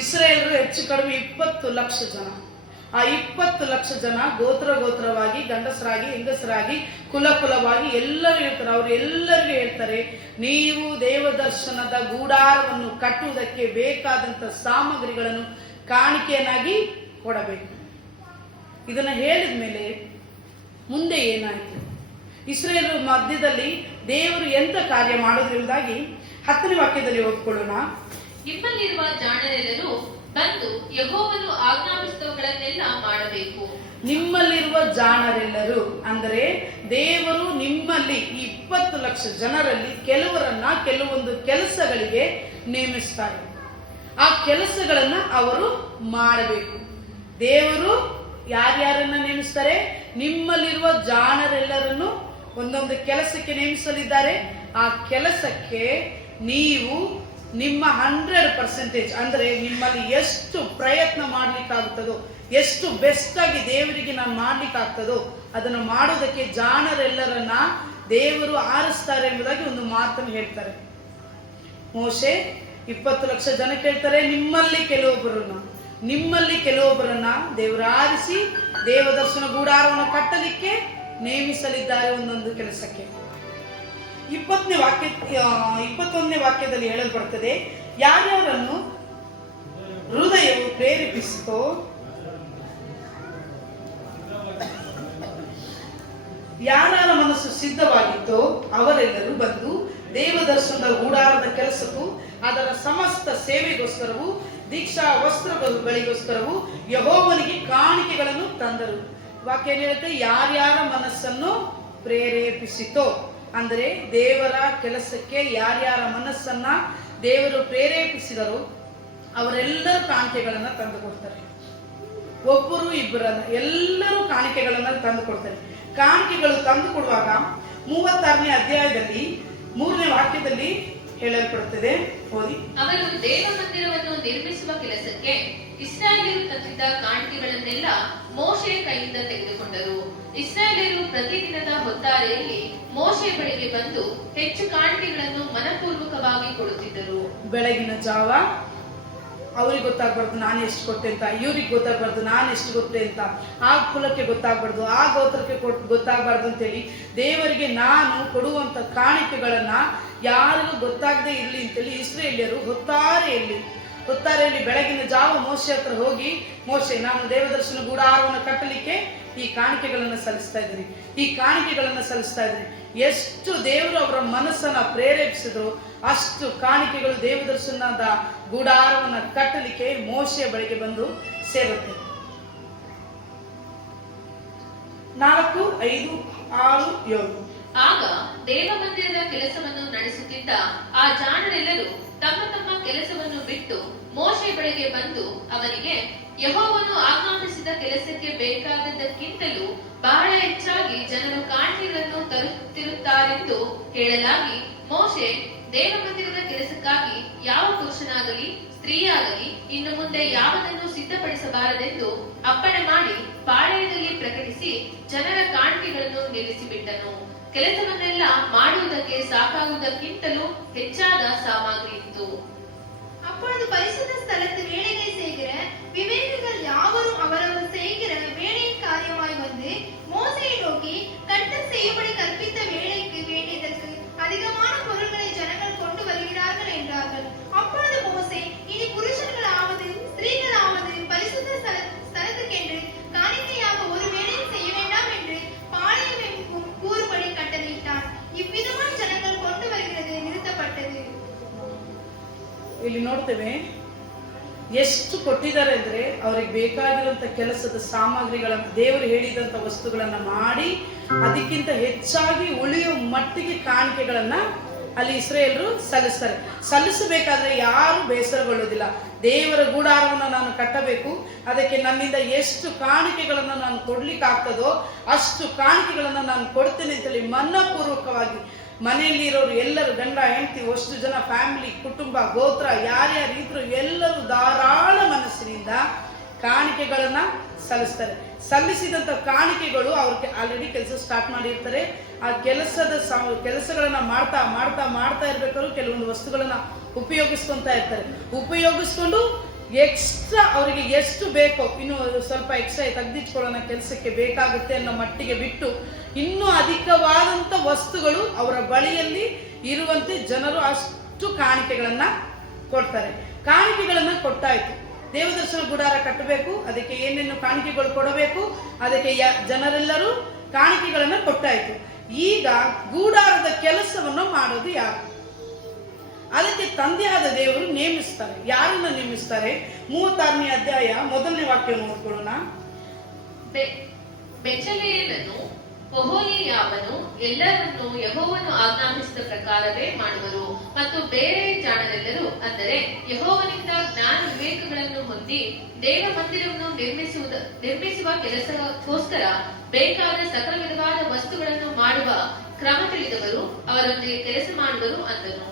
ಇಸ್ರಾಯೇಲರು ಹೆಚ್ಚು ಕಡಿಮೆ 20 ಲಕ್ಷ ಜನ. ಆ 20 ಲಕ್ಷ ಜನ ಗೋತ್ರವಾಗಿ, ಗಂಡಸರಾಗಿ, ಹೆಂಗಸರಾಗಿ, ಕುಲವಾಗಿ ಎಲ್ಲರೂ ಹೇಳ್ತಾರೆ. ಅವರು ಎಲ್ಲರಿಗೂ ಹೇಳ್ತಾರೆ, ನೀವು ದೇವದರ್ಶನದ ಗೂಡಾರವನ್ನು ಕಟ್ಟುವುದಕ್ಕೆ ಬೇಕಾದಂತ ಸಾಮಗ್ರಿಗಳನ್ನು ಕಾಣಿಕೆಯನ್ನಾಗಿ ಕೊಡಬೇಕು. ಇದನ್ನ ಹೇಳಿದ ಮೇಲೆ ಮುಂದೆ ಏನಾಯಿತು? ಇಸ್ರಾಯೇಲರ ಮಧ್ಯದಲ್ಲಿ ದೇವರು ಎಂತ ಕಾರ್ಯ ಮಾಡೋದ್ರಿಂದಾಗಿ 10ನೇ ವಾಕ್ಯದಲ್ಲಿ ಓದ್ಕೊಳ್ಳೋಣ. ನಿಮ್ಮಲ್ಲಿರುವ ಜಾಣರೆಲ್ಲರೂ ಬಂದು ಯೆಹೋವನು ಆಜ್ಞಾಪಿಸಿದವುಗಳನ್ನೆಲ್ಲ ಮಾಡಬೇಕು. ನಿಮ್ಮಲ್ಲಿರುವ ಜಾಣರೆಲ್ಲರೂ ಅಂದರೆ ದೇವರು ನಿಮ್ಮಲ್ಲಿ ಈ 20 ಲಕ್ಷ ಜನರಲ್ಲಿ ಕೆಲವರನ್ನ ಕೆಲವೊಂದು ಕೆಲಸಗಳಿಗೆ ನೇಮಿಸ್ತಾರೆ. ಆ ಕೆಲಸಗಳನ್ನ ಅವರು ಮಾಡಬೇಕು. ದೇವರು ಯಾರ್ಯಾರನ್ನ ನೇಮಿಸ್ತಾರೆ? ನಿಮ್ಮಲ್ಲಿರುವ ಜಾಣರೆಲ್ಲರನ್ನು ಒಂದೊಂದು ಕೆಲಸಕ್ಕೆ ನೇಮಿಸಲಿದ್ದಾರೆ. ಆ ಕೆಲಸಕ್ಕೆ ನೀವು ನಿಮ್ಮ 100% ಅಂದ್ರೆ ನಿಮ್ಮಲ್ಲಿ ಎಷ್ಟು ಪ್ರಯತ್ನ ಮಾಡ್ಲಿಕ್ಕಾಗುತ್ತದೋ, ಎಷ್ಟು ಬೆಸ್ಟ್ ಆಗಿ ದೇವರಿಗೆ ನಾನು ಮಾಡ್ಲಿಕ್ಕಾಗ್ತದೋ ಅದನ್ನು ಮಾಡೋದಕ್ಕೆ ಜಾಣರೆಲ್ಲರನ್ನ ದೇವರು ಆರಿಸ್ತಾರೆ ಎಂಬುದಾಗಿ ಒಂದು ಮಾತನ್ನು ಹೇಳ್ತಾರೆ. ಮೋಶೆ 20 ಲಕ್ಷ ಜನ ಕೇಳ್ತಾರೆ, ನಿಮ್ಮಲ್ಲಿ ಕೆಲವೊಬ್ಬರನ್ನ ದೇವರು ಆರಿಸಿ ದೇವದರ್ಶನ ಗೂಡಾರವನ್ನು ಕಟ್ಟಲಿಕ್ಕೆ ನೇಮಿಸಲಿದ್ದಾರೆ ಒಂದೊಂದು ಕೆಲಸಕ್ಕೆ. 21ನೇ ವಾಕ್ಯದಲ್ಲಿ ಹೇಳಲ್ಪಡುತ್ತದೆ, ಯಾರ್ಯಾರನ್ನು ಹೃದಯವು ಪ್ರೇರೇಪಿಸಿತೋ ಯಾರ ಮನಸ್ಸು ಸಿದ್ಧವಾಗಿತ್ತೋ ಅವರೆಲ್ಲರೂ ಬಂದು ದೇವದರ್ಶನದ ಗೂಡಾರದ ಕೆಲಸಕ್ಕೂ ಅದರ ಸಮಸ್ತ ಸೇವೆಗೋಸ್ಕರವೂ ದೀಕ್ಷಾ ವಸ್ತ್ರಗಳಿಗೋಸ್ಕರವೂ ಯೆಹೋವನಿಗೆ ಕಾಣಿಕೆಗಳನ್ನು ತಂದರು. ವಾಕ್ಯ ಹೇಳುತ್ತೆ, ಯಾರ್ಯಾರ ಮನಸ್ಸನ್ನು ಪ್ರೇರೇಪಿಸಿತೋ ಅಂದರೆ ದೇವರ ಕೆಲಸಕ್ಕೆ ಯಾರ್ಯಾರ ಮನಸ್ಸನ್ನ ದೇವರು ಪ್ರೇರೇಪಿಸಿದರು ಅವರೆಲ್ಲರೂ ಕಾಣಿಕೆಗಳನ್ನ ತಂದು ಕೊಡ್ತಾರೆ. ಒಬ್ಬರು ಇಬ್ಬರನ್ನ ಎಲ್ಲರೂ ಕಾಣಿಕೆಗಳನ್ನ ತಂದು ಕೊಡ್ತಾರೆ. ಕಾಣಿಕೆಗಳು ತಂದು ಕೊಡುವಾಗ 36ನೇ ಅಧ್ಯಾಯದಲ್ಲಿ 3ನೇ ವಾಕ್ಯದಲ್ಲಿ ಹೇಳಲ್ಪಡುತ್ತದೆ, ಓದಿ. ಅವರು ದೇವ ಮಂದಿರವನ್ನು ನಿರ್ಮಿಸುವ ಕೆಲಸಕ್ಕೆ ಇಸ್ರಾಯೇಲರು ತಂದಿದ್ದ ಕಾಣಿಕೆಗಳನ್ನೆಲ್ಲ ಮೋಶೆಯ ಕೈಯಿಂದ ತೆಗೆದುಕೊಂಡರು. ಇಸ್ರಾಯೇಲರು ಪ್ರತಿದಿನದ ಹೊತ್ತಾರೆಯಲ್ಲಿ ಮೋಶೆ ಬಳಿಗೆ ಬಂದು ಹೆಚ್ಚು ಕಾಣಿಕೆಗಳನ್ನು ಮನಪೂರ್ವಕವಾಗಿ ಕೊಡುತ್ತಿದ್ದರು. ಬೆಳಗಿನ ಜಾವ ಅವ್ರಿಗೆ ಗೊತ್ತಾಗ್ಬಾರ್ದು ನಾನು ಎಷ್ಟು ಕೊಟ್ಟೆ ಅಂತ, ಇವ್ರಿಗೆ ಗೊತ್ತಾಗ್ಬಾರ್ದು ನಾನು ಎಷ್ಟು ಕೊಟ್ಟೆ ಅಂತ, ಆ ಕುಲಕ್ಕೆ ಗೊತ್ತಾಗ್ಬಾರ್ದು, ಆ ಗೋತ್ರಕ್ಕೆ ಗೊತ್ತಾಗ್ಬಾರ್ದು ಅಂತೇಳಿ ದೇವರಿಗೆ ನಾನು ಕೊಡುವಂತ ಕಾಣಿಕೆಗಳನ್ನ ಯಾರಿಗೂ ಗೊತ್ತಾಗದೆ ಇರ್ಲಿ ಅಂತೇಳಿ ಇಸ್ರಾಯೇಲ್ಯರು ಹೊತ್ತಾರೆಯಲ್ಲಿ ಬೆಳಗಿನ ಜಾವ ಮೋಶೆ ಹತ್ರ ಹೋಗಿ, ಮೋಶೆ ನಾನು ದೇವದರ್ಶನ ಗೂಡಾರವನ್ನು ಕಟ್ಟಲಿಕ್ಕೆ ಈ ಕಾಣಿಕೆಗಳನ್ನ ಸಲ್ಲಿಸ್ತಾ ಇದ್ದೀನಿ. ಎಷ್ಟು ದೇವರು ಅವರ ಮನಸ್ಸನ್ನ ಪ್ರೇರೇಪಿಸಿದ್ರು ಅಷ್ಟು ಕಾಣಿಕೆಗಳು ದೇವದರ್ಶನದ ಗೂಡಾರವನ್ನ ಕಟ್ಟಲಿಕ್ಕೆ ಮೋಶೆಯ ಬಳಿಗೆ ಬಂದು ಸೇರುತ್ತೆ. 4, 5, 6, 7 ಆಗ ದೇವ ಮಂದಿರದ ಕೆಲಸವನ್ನು ನಡೆಸುತ್ತಿದ್ದ ಆ ಜಾಣರೆಲ್ಲರೂ ತಮ್ಮ ತಮ್ಮ ಕೆಲಸವನ್ನು ಬಿಟ್ಟು ಮೋಶೆ ಬಳಿಗೆ ಬಂದು ಅವನಿಗೆ, ಯೆಹೋವನು ಆಜ್ಞಾಪಿಸಿದ ಕೆಲಸಕ್ಕೆ ಬೇಕಾದದ್ದಕ್ಕಿಂತಲೂ ಬಹಳ ಹೆಚ್ಚಾಗಿ ಜನರು ಕಾಣಿಕೆಗಳನ್ನು ತರುತ್ತಿರುತ್ತಾರೆಂದು ಹೇಳಲಾಗಿ, ಮೋಶೆ ದೇವ ಮಂದಿರದ ಕೆಲಸಕ್ಕಾಗಿ ಯಾವ ಪುರುಷನಾಗಲಿ ಸ್ತ್ರೀಯಾಗಲಿ ಇನ್ನು ಮುಂದೆ ಯಾವುದನ್ನು ಸಿದ್ಧಪಡಿಸಬಾರದೆಂದು ಅಪ್ಪಣೆ ಮಾಡಿ ಪಾಳೆಯದಲ್ಲಿ ಪ್ರಕಟಿಸಿ ಜನರ ಕಾಣಿಕೆಗಳನ್ನು ನಿಲ್ಲಿಸಿಬಿಟ್ಟನು. ಕೆಲಸವನ್ನೆಲ್ಲ ಮಾಡುವುದಕ್ಕೆ ಸಾಕಾಗುವುದಕ್ಕಿಂತಲೂ ಹೆಚ್ಚಾದ ಸಾಮಗ್ರಿ ಇತ್ತು. அப்பொழுது பரிசுத்த ஸ்தலத்து வேலைகளை செய்கிற விவேகிகள் யாவரும் அவரவர் செய்கிற வேலையின் காரியமாய் வந்து மோசேயை நோக்கி, கர்த்தர் செய்யும்படி கற்பித்த வேலைக்கு வேண்டியதற்கு அதிகமான பொருள்களை ஜனங்கள் கொண்டு வருகிறார்கள் என்றார்கள். அப்பொழுது மோசே, இனி புருஷர்களாவது ஸ்திரீகளாவது பரிசுத்த ஸ்தலத்துக்கென்று காணிக்கையாக ஒரு வேலையும் செய்ய வேண்டாம் என்று பாளையம் எங்கும் கூறும்படி கட்டளையிட்டார். இவ்விதமாய் ஜனங்கள் கொண்டு வருகிறது நிறுத்தப்பட்டது. ಇಲ್ಲಿ ನೋಡ್ತೇವೆ ಎಷ್ಟು ಕೊಟ್ಟಿದ್ದಾರೆ ಅಂದ್ರೆ ಅವ್ರಿಗೆ ಬೇಕಾಗಿರುವಂತ ಕೆಲಸದ ಸಾಮಗ್ರಿಗಳನ್ನ ದೇವರು ಹೇಳಿದಂತ ವಸ್ತುಗಳನ್ನ ಮಾಡಿ ಅದಕ್ಕಿಂತ ಹೆಚ್ಚಾಗಿ ಉಳಿಯುವ ಮಟ್ಟಿಗೆ ಕಾಣಿಕೆಗಳನ್ನ ಅಲ್ಲಿ ಇಸ್ರಾಯೇಲರು ಸಲ್ಲಿಸಬೇಕಾದ್ರೆ ಯಾರು ಬೇಸರಗೊಳ್ಳೋದಿಲ್ಲ. ದೇವರ ಗೂಡಾರವನ್ನು ನಾನು ಕಟ್ಟಬೇಕು, ಅದಕ್ಕೆ ನನ್ನಿಂದ ಎಷ್ಟು ಕಾಣಿಕೆಗಳನ್ನು ನಾನು ಕೊಡ್ಲಿಕ್ಕೆ ಆಗ್ತದೋ ಅಷ್ಟು ಕಾಣಿಕೆಗಳನ್ನು ನಾನು ಕೊಡ್ತೇನೆ ಅಂತೇಳಿ ಮನಪೂರ್ವಕವಾಗಿ ಮನೆಯಲ್ಲಿ ಇರೋರು ಎಲ್ಲರೂ, ಗಂಡ ಹೆಂಡತಿ, ಅಷ್ಟು ಜನ ಫ್ಯಾಮಿಲಿ, ಕುಟುಂಬ, ಗೋತ್ರ ಯಾರ್ಯಾರು ಇದ್ರು ಎಲ್ಲರೂ ಧಾರಾಳ ಮನಸ್ಸಿನಿಂದ ಕಾಣಿಕೆಗಳನ್ನ ಸಲ್ಲಿಸ್ತಾರೆ. ಸಲ್ಲಿಸಿದಂತ ಕಾಣಿಕೆಗಳು ಅವ್ರಿಗೆ ಆಲ್ರೆಡಿ ಕೆಲಸ ಸ್ಟಾರ್ಟ್ ಮಾಡಿರ್ತಾರೆ. ಆ ಕೆಲಸಗಳನ್ನ ಮಾಡ್ತಾ ಮಾಡ್ತಾ ಮಾಡ್ತಾ ಇರ್ಬೇಕಾದ್ರು ಕೆಲವೊಂದು ವಸ್ತುಗಳನ್ನ ಉಪಯೋಗಿಸ್ಕೊಂತ ಇರ್ತಾರೆ. ಉಪಯೋಗಿಸ್ಕೊಂಡು ಎಕ್ಸ್ಟ್ರಾ ಅವರಿಗೆ ಎಷ್ಟು ಬೇಕೋ, ಇನ್ನು ಸ್ವಲ್ಪ ಎಕ್ಸ್ಟ್ರಾ ತೆಗೆದಿಟ್ಕೊಳ್ಳೋಣ ಕೆಲಸಕ್ಕೆ ಬೇಕಾಗುತ್ತೆ ಅನ್ನೋ ಮಟ್ಟಿಗೆ ಬಿಟ್ಟು ಇನ್ನೂ ಅಧಿಕವಾದಂತ ವಸ್ತುಗಳು ಅವರ ಬಳಿಯಲ್ಲಿ ಇರುವಂತೆ ಜನರು ಅಷ್ಟು ಕಾಣಿಕೆಗಳನ್ನ ಕೊಡ್ತಾರೆ. ಕಾಣಿಕೆಗಳನ್ನ ಕೊಟ್ಟಾಯ್ತು. ದೇವದರ್ಶನ ಗುಡಾರ ಕಟ್ಟಬೇಕು, ಅದಕ್ಕೆ ಏನೇನು ಕಾಣಿಕೆಗಳು ಕೊಡಬೇಕು, ಅದಕ್ಕೆ ಜನರೆಲ್ಲರೂ ಕಾಣಿಕೆಗಳನ್ನ ಕೊಟ್ಟಾಯ್ತು. ಈಗ ಗೂಡಾರದ ಕೆಲಸವನ್ನು ಮಾಡೋದು ಯಾರು? ಅದಕ್ಕೆ ತಂದೆಯಾದ ದೇವರು ನೇಮಿಸ್ತಾರೆ. ಯಾರನ್ನ ನೇಮಿಸ್ತಾರೆ? 36ನೇ ಅಧ್ಯಾಯ 1ನೇ ವಾಕ್ಯವನ್ನು ನೋಡ್ಕೊಳ್ಳೋಣ. ಬೆಚಲೇಲನು ಒಹೋಲಿಯಾಬನು ಎಲ್ಲರನ್ನೂ ಯೆಹೋವನು ಆಜ್ಞಾಪಿಸಿದ ಪ್ರಕಾರವೇ ಮಾಡುವರು, ಮತ್ತು ಬೇರೆ ಜಾಣರೆಲ್ಲರೂ, ಅಂದರೆ ಯೆಹೋವನಿಂದ ಜ್ಞಾನ ವಿವೇಕಗಳನ್ನು ಹೊಂದಿ ದೇವ ಮಂದಿರವನ್ನು ನಿರ್ಮಿಸುವ ಕೆಲಸಕ್ಕೋಸ್ಕರ ಬೇಕಾದ ಸಕಲ ವಿಧವಾದ ವಸ್ತುಗಳನ್ನು ಮಾಡುವ ಕ್ರಮ ತಿಳಿದವರು ಅವರೊಂದಿಗೆ ಕೆಲಸ ಮಾಡುವರು ಅಂದನು.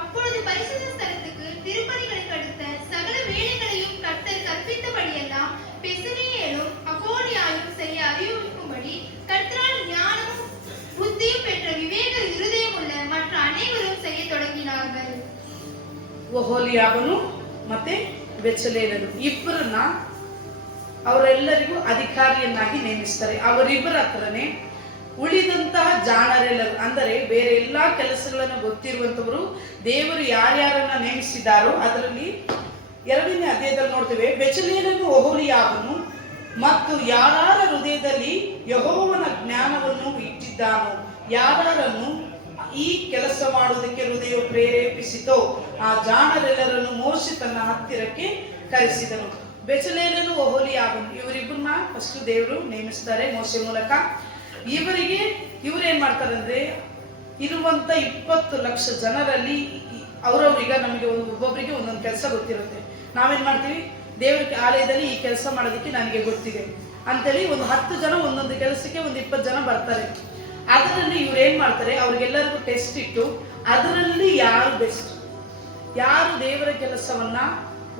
அப்பொழுது பரிசுத்த ஸ்தலத்துக்கு திருப்பணிகளை கடுத்த சகல வேலைகளையும் கர்த்தர் கற்பித்தபடியெல்லாம் பெசலேலும் அகோலியாயும் செய்ய அறிவிக்கும்படி கர்த்தரால் ஞானமும் புத்தியும் பெற்ற விவேக இருதயம் உள்ள மற்ற அனைவரும் செய்ய தொடங்கினார்கள். ಒಹೋಲಿಯಾಬನು ಮತ್ತೆ ಬೆಚಲೇಲನು ಇಬ್ಬರನ್ನ ಅವರೆಲ್ಲರಿಗೂ ಅಧಿಕಾರಿಯನ್ನಾಗಿ ನೇಮಿಸ್ತಾರೆ. ಅವರಿಬ್ಬರ ಹತ್ರನೇ ಉಳಿದಂತಹ ಜಾಣರೆಲ್ಲರು, ಅಂದರೆ ಬೇರೆ ಎಲ್ಲಾ ಕೆಲಸಗಳನ್ನು ಗೊತ್ತಿರುವಂತವರು, ದೇವರು ಯಾರ್ಯಾರನ್ನ ನೇಮಿಸಿದಾರೋ ಅದರಲ್ಲಿ 2ನೇ ಅಧ್ಯಾಯದಲ್ಲಿ ನೋಡ್ತೇವೆ. ಬೆಚಲೇಲನು ಒಹೋಲಿಯಾಬನು ಮತ್ತು ಯಾರ ಹೃದಯದಲ್ಲಿ ಯೆಹೋವನ ಜ್ಞಾನವನ್ನು ಇಟ್ಟಿದ್ದಾನೋ, ಯಾರನ್ನು ಈ ಕೆಲಸ ಮಾಡುವುದಕ್ಕೆ ಹೃದಯ ಪ್ರೇರೇಪಿಸಿತೋ ಆ ಜಾಣರೆಲ್ಲರನ್ನು ಮೋಶೆ ತನ್ನ ಹತ್ತಿರಕ್ಕೆ ಕರೆಸಿದನು. ಬೆಚಲೇಲನು ಒಹೋಲಿಯಾಬನು ಇವರಿಬ್ಬರನ್ನ ಫಸ್ಟ್ ದೇವರು ನೇಮಿಸ್ತಾರೆ ಮೋಶೆ ಮೂಲಕ. ಇವ್ರೇನ್ ಮಾಡ್ತಾರೆ ಅಂದ್ರೆ, ಇರುವಂತ 20 ಲಕ್ಷ ಜನರಲ್ಲಿ ಅವರವ್ರೀಗ ನಮಗೆ ಒಬ್ಬೊಬ್ಬರಿಗೆ ಒಂದೊಂದು ಕೆಲಸ ಗೊತ್ತಿರುತ್ತೆ. ನಾವೇನ್ ಮಾಡ್ತೀವಿ, ದೇವರ ಆಲಯದಲ್ಲಿ ಈ ಕೆಲಸ ಮಾಡೋದಕ್ಕೆ ನನಗೆ ಗೊತ್ತಿದೆ ಅಂತೇಳಿ ಒಂದು 10 ಜನ ಒಂದೊಂದು ಕೆಲಸಕ್ಕೆ ಒಂದು 20 ಜನ ಬರ್ತಾರೆ. ಅದರಲ್ಲಿ ಇವ್ರೇನ್ ಮಾಡ್ತಾರೆ, ಅವ್ರಿಗೆಲ್ಲರಿಗೂ ಟೆಸ್ಟ್ ಇಟ್ಟು ಅದರಲ್ಲಿ ಯಾರು ಬೆಸ್ಟ್, ಯಾರು ದೇವರ ಕೆಲಸವನ್ನ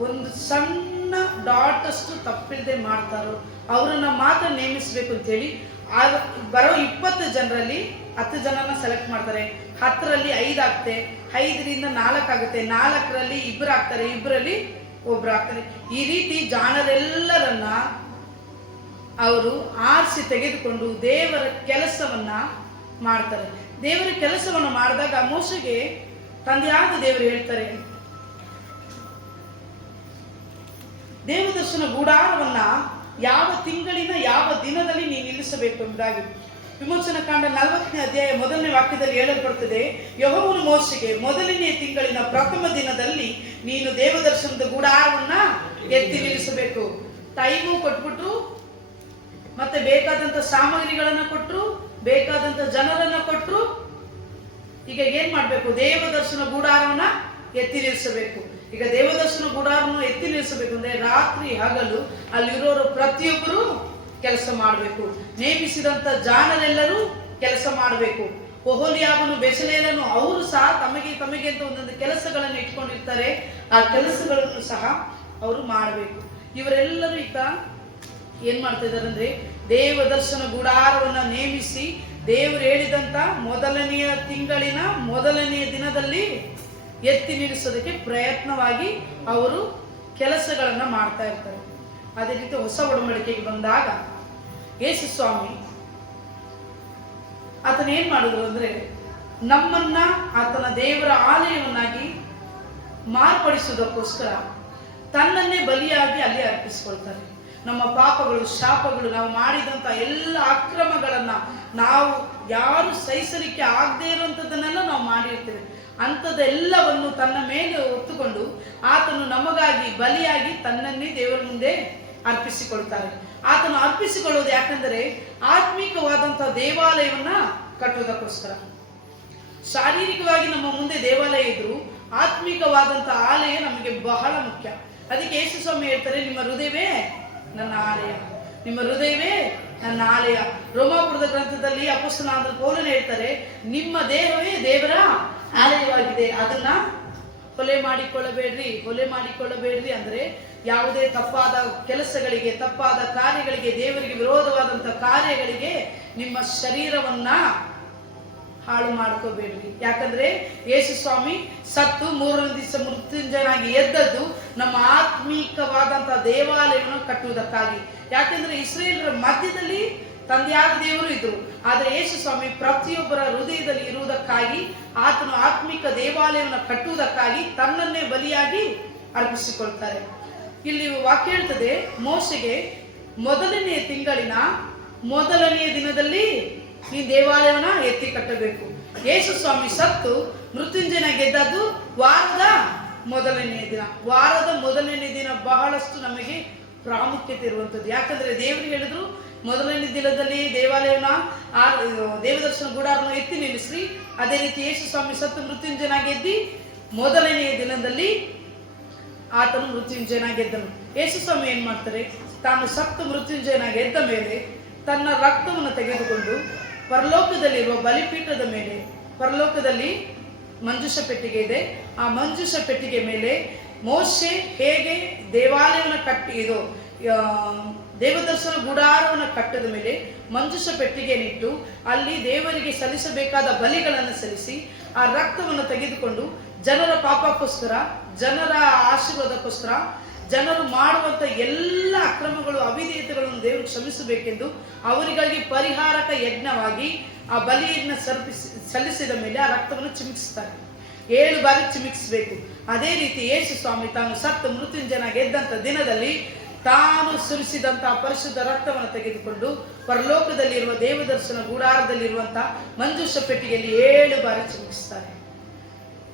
ಒಂದು ಸಣ್ಣ ಡಾಟ್ ಅಷ್ಟು ತಪ್ಪಿಲ್ಲದೆ ಮಾಡ್ತಾರೋ ಅವರನ್ನ ಮಾತ್ರ ನೇಮಿಸ್ಬೇಕು ಅಂತೇಳಿ ಬರೋ 20 ಜನರಲ್ಲಿ 10 ಜನನ ಸೆಲೆಕ್ಟ್ ಮಾಡ್ತಾರೆ. 10ರಲ್ಲಿ 5 ಆಗುತ್ತೆ, 5ರಿಂದ 4 ಆಗುತ್ತೆ, 4ರಲ್ಲಿ 2 ಆಗ್ತಾರೆ, 2ರಲ್ಲಿ 1 ಆಗ್ತಾರೆ. ಈ ರೀತಿ ಜಾಣರೆಲ್ಲರನ್ನ ಅವರು ಆರಿಸಿ ತೆಗೆದುಕೊಂಡು ದೇವರ ಕೆಲಸವನ್ನ ಮಾಡ್ತಾರೆ. ದೇವರ ಕೆಲಸವನ್ನು ಮಾಡಿದಾಗ ಮೋಶೆಗೆ ತಂದೆಯಾದ ದೇವರು ಹೇಳ್ತಾರೆ, ದೇವದರ್ಶನ ಗೂಡಾರವನ್ನ ಯಾವ ತಿಂಗಳಿನ ಯಾವ ದಿನದಲ್ಲಿ ನೀನು ನಿಲ್ಲಿಸಬೇಕು ಎಂಬುದಾಗಿ ವಿಮೋಚನಾ ಕಾಂಡ 40ನೇ ಅಧ್ಯಾಯ 1ನೇ ವಾಕ್ಯದಲ್ಲಿ ಹೇಳಲ್ಪಡುತ್ತದೆ. ಯೆಹೋವನು ಮೋಶೆಗೆ, 1ನೇ ತಿಂಗಳಿನ ಪ್ರಥಮ ದಿನದಲ್ಲಿ ನೀನು ದೇವದರ್ಶನದ ಗೂಡಾರವನ್ನ ಎತ್ತಿ ನಿಲ್ಲಿಸಬೇಕು. ಟೈಮು ಕೊಟ್ಬಿಟ್ರು, ಮತ್ತೆ ಬೇಕಾದಂತ ಸಾಮಗ್ರಿಗಳನ್ನ ಕೊಟ್ರು, ಬೇಕಾದಂತ ಜನರನ್ನ ಕೊಟ್ರು. ಈಗ ಏನ್ ಮಾಡ್ಬೇಕು, ದೇವದರ್ಶನ ಗೂಡಾರವನ್ನ ಎತ್ತಿ ನಿಲ್ಲಿಸಬೇಕು. ಈಗ ದೇವದರ್ಶನ ಗೂಡಾರವನ್ನು ಎತ್ತಿ ನಿಲ್ಲಿಸಬೇಕು ಅಂದ್ರೆ ರಾತ್ರಿ ಹಗಲು ಅಲ್ಲಿರೋರು ಪ್ರತಿಯೊಬ್ಬರು ಕೆಲಸ ಮಾಡಬೇಕು. ನೇಮಿಸಿದಂತ ಜಾಣರೆಲ್ಲರೂ ಕೆಲಸ ಮಾಡಬೇಕು. ಒಹೋಲಿಯಾಬನು ಬೆಚಲೇಲನು ಅವರು ಸಹ ತಮಗೆ ಅಂತ ಒಂದೊಂದು ಕೆಲಸಗಳನ್ನು ಇಟ್ಕೊಂಡಿರ್ತಾರೆ. ಆ ಕೆಲಸಗಳನ್ನು ಸಹ ಅವರು ಮಾಡಬೇಕು. ಇವರೆಲ್ಲರೂ ಈಗ ಏನ್ ಮಾಡ್ತಾ ಇದ್ದಾರೆ ಅಂದ್ರೆ, ದೇವದರ್ಶನ ಗೂಡಾರವನ್ನ ನೇಮಿಸಿ ದೇವರು ಹೇಳಿದಂತ 1ನೆಯ ತಿಂಗಳಿನ 1ನೆಯ ದಿನದಲ್ಲಿ ಎತ್ತಿ ನಿಲ್ಲಿಸೋದಕ್ಕೆ ಪ್ರಯತ್ನವಾಗಿ ಅವರು ಕೆಲಸಗಳನ್ನ ಮಾಡ್ತಾ ಇರ್ತಾರೆ. ಅದೇ ರೀತಿ ಹೊಸ ಒಡಂಬಡಿಕೆಗೆ ಬಂದಾಗ ಯೇಸು ಸ್ವಾಮಿ ಆತನ ಏನ್ ಮಾಡಿದ್ರು ಅಂದ್ರೆ, ನಮ್ಮನ್ನ ಆತನ ದೇವರ ಆಲಯವನ್ನಾಗಿ ಮಾರ್ಪಡಿಸುವುದಕ್ಕೋಸ್ಕರ ತನ್ನನ್ನೇ ಬಲಿಯಾಗಿ ಅಲ್ಲಿ ಅರ್ಪಿಸಿಕೊಳ್ತಾರೆ. ನಮ್ಮ ಪಾಪಗಳು, ಶಾಪಗಳು, ನಾವು ಮಾಡಿದಂತ ಎಲ್ಲ ಅಕ್ರಮಗಳನ್ನ ನಾವು ಯಾರು ಸಹಿಸಲಿಕ್ಕೆ ಆಗದೆ ಇರುವಂತದನ್ನೆಲ್ಲ ನಾವು ಮಾಡಿರ್ತೇವೆ. ಅಂಥದ್ದೆಲ್ಲವನ್ನು ತನ್ನ ಮೇಲೆ ಹೊತ್ತುಕೊಂಡು ಆತನು ನಮಗಾಗಿ ಬಲಿಯಾಗಿ ತನ್ನನ್ನೇ ದೇವರ ಮುಂದೆ ಅರ್ಪಿಸಿಕೊಳ್ತಾರೆ. ಆತನು ಅರ್ಪಿಸಿಕೊಳ್ಳೋದು ಯಾಕಂದ್ರೆ ಆತ್ಮಿಕವಾದಂತಹ ದೇವಾಲಯವನ್ನ ಕಟ್ಟುವುದಕ್ಕೋಸ್ಕರ. ಶಾರೀರಿಕವಾಗಿ ನಮ್ಮ ಮುಂದೆ ದೇವಾಲಯ ಇದ್ರು ಆತ್ಮಿಕವಾದಂತಹ ಆಲಯ ನಮಗೆ ಬಹಳ ಮುಖ್ಯ. ಅದಕ್ಕೆ ಯೇಸು ಸ್ವಾಮಿ ಹೇಳ್ತಾರೆ, ನಿಮ್ಮ ಹೃದಯವೇ ನನ್ನ ಆಲಯ, ನಿಮ್ಮ ಹೃದಯವೇ ನನ್ನ ಆಲಯ. ರೋಮಾಪುರದ ಗ್ರಂಥದಲ್ಲಿ ಅಪೊಸ್ತಲನಾದ ಪೌಲನು ಹೇಳ್ತಾರೆ, ನಿಮ್ಮ ದೇಹವೇ ದೇವರ ಆಲಯವಾಗಿದೆ, ಅದನ್ನ ಹೊಲೆ ಮಾಡಿಕೊಳ್ಳಬೇಡ್ರಿ ಅಂದ್ರೆ ಯಾವುದೇ ತಪ್ಪಾದ ಕೆಲಸಗಳಿಗೆ, ತಪ್ಪಾದ ಕಾರ್ಯಗಳಿಗೆ, ದೇವರಿಗೆ ವಿರೋಧವಾದಂತಹ ಕಾರ್ಯಗಳಿಗೆ ನಿಮ್ಮ ಶರೀರವನ್ನ ಹಾಳು ಮಾಡ್ಕೋಬೇಡ್ರಿ. ಯಾಕಂದ್ರೆ ಯೇಸು ಸ್ವಾಮಿ ಸತ್ತು 3ನೇ ದಿವಸ ಮೃತ್ಯುಂಜಯನಾಗಿ ಎದ್ದದ್ದು ನಮ್ಮ ಆತ್ಮಿಕವಾದಂತಹ ದೇವಾಲಯವನ್ನು ಕಟ್ಟುವುದಕ್ಕಾಗಿ. ಯಾಕೆಂದ್ರೆ ಇಸ್ರೇಲರ ಮಧ್ಯದಲ್ಲಿ ತಂದೆಯಾದ ದೇವರು ಇದ್ರು, ಆದ್ರೆ ಯೇಸು ಸ್ವಾಮಿ ಪ್ರತಿಯೊಬ್ಬರ ಹೃದಯದಲ್ಲಿ ಇರುವುದಕ್ಕಾಗಿ ಆತನು ಆತ್ಮಿಕ ದೇವಾಲಯವನ್ನು ಕಟ್ಟುವುದಕ್ಕಾಗಿ ತನ್ನನ್ನೇ ಬಲಿಯಾಗಿ ಅರ್ಪಿಸಿಕೊಳ್ತಾರೆ. ಇಲ್ಲಿ ವಾಕ್ಯ ಹೇಳ್ತದೆ, ಮೋಶೆಗೆ ಮೊದಲನೆಯ ತಿಂಗಳಿನ ಮೊದಲನೆಯ ದಿನದಲ್ಲಿ ಈ ದೇವಾಲಯವನ್ನ ಎತ್ತಿ ಕಟ್ಟಬೇಕು. ಯೇಸು ಸ್ವಾಮಿ ಸತ್ತು ಮೃತ್ಯುಂಜಯನ ಗೆದ್ದದ್ದು ವಾರದ ಮೊದಲನೆಯ ದಿನ. ವಾರದ ಮೊದಲನೇ ದಿನ ಬಹಳಷ್ಟು ನಮಗೆ ಪ್ರಾಮುಖ್ಯತೆ ಇರುವಂತದ್ದು. ಯಾಕಂದ್ರೆ ದೇವರು ಹೇಳಿದ್ರು, ಮೊದಲನೇ ದಿನದಲ್ಲಿ ದೇವಾಲಯವನ್ನ ದೇವದರ್ಶನ ಗುಡಾರವನ್ನು ಎತ್ತಿ ನಿಲ್ಲಿಸ್ರಿ. ಅದೇ ರೀತಿ ಯೇಸು ಸ್ವಾಮಿ ಸತ್ತು ಮೃತ್ಯುಂಜಯನ ಗೆದ್ದಿ ಮೊದಲನೆಯ ದಿನದಲ್ಲಿ ಆತನು ಮೃತ್ಯುಂಜಯನ ಗೆದ್ದನು. ಯೇಸು ಸ್ವಾಮಿ ಏನ್ ಮಾಡ್ತಾರೆ, ತಾನು ಸತ್ತು ಮೃತ್ಯುಂಜಯನ ಗೆದ್ದ ಮೇಲೆ ತನ್ನ ರಕ್ತವನ್ನು ತೆಗೆದುಕೊಂಡು ಪರಲೋಕದಲ್ಲಿರುವ ಬಲಿಪೀಠದ ಮೇಲೆ, ಪರಲೋಕದಲ್ಲಿ ಮಂಜೂಷ ಪೆಟ್ಟಿಗೆ ಇದೆ, ಆ ಮಂಜೂಷ ಪೆಟ್ಟಿಗೆ ಮೇಲೆ ಮೋಶೆ ಹೇಗೆ ದೇವಾಲಯವನ್ನು ಕಟ್ಟಿದೋ, ದೇವದರ್ಶನ ಗುಡಾರವನ್ನು ಕಟ್ಟದ ಮೇಲೆ ಮಂಜೂಷ ಪೆಟ್ಟಿಗೆಯನ್ನಿಟ್ಟು ಅಲ್ಲಿ ದೇವರಿಗೆ ಸಲ್ಲಿಸಬೇಕಾದ ಬಲಿಗಳನ್ನು ಸಲ್ಲಿಸಿ ಆ ರಕ್ತವನ್ನು ತೆಗೆದುಕೊಂಡು ಜನರ ಪಾಪಕ್ಕೋಸ್ಕರ, ಜನರ ಆಶೀರ್ವಾದಕ್ಕೋಸ್ಕರ, ಜನರು ಮಾಡುವಂತ ಎಲ್ಲ ಅಕ್ರಮಗಳು ಅವಿಧೇಯತೆಗಳನ್ನು ದೇವರು ಕ್ಷಮಿಸಬೇಕೆಂದು ಅವರಿಗಾಗಿ ಪರಿಹಾರಕ ಯಜ್ಞವಾಗಿ ಆ ಬಲಿಯನ್ನು ಸಲ್ಲಿಸಿದ ಮೇಲೆ ಆ ರಕ್ತವನ್ನು ಚಿಮಿಕಿಸ್ತಾರೆ. 7 ಬಾರಿ ಚಿಮಿಕಿಸಬೇಕು. ಅದೇ ರೀತಿ ಯೇಸು ಸ್ವಾಮಿ ತಾನು ಸತ್ತು ಮೃತ್ಯುಂಜಯನ ಗೆದ್ದಂತ ದಿನದಲ್ಲಿ ತಾನು ಸುರಿಸಿದಂತಹ ಪರಿಶುದ್ಧ ರಕ್ತವನ್ನು ತೆಗೆದುಕೊಂಡು ಪರಲೋಕದಲ್ಲಿರುವ ದೇವದರ್ಶನ ಗುಡಾರದಲ್ಲಿರುವಂತಹ ಮಂಜೂಷ ಪೆಟ್ಟಿಗೆಯಲ್ಲಿ 7 ಬಾರಿ ಚಿಮಿಕಿಸ್ತಾರೆ.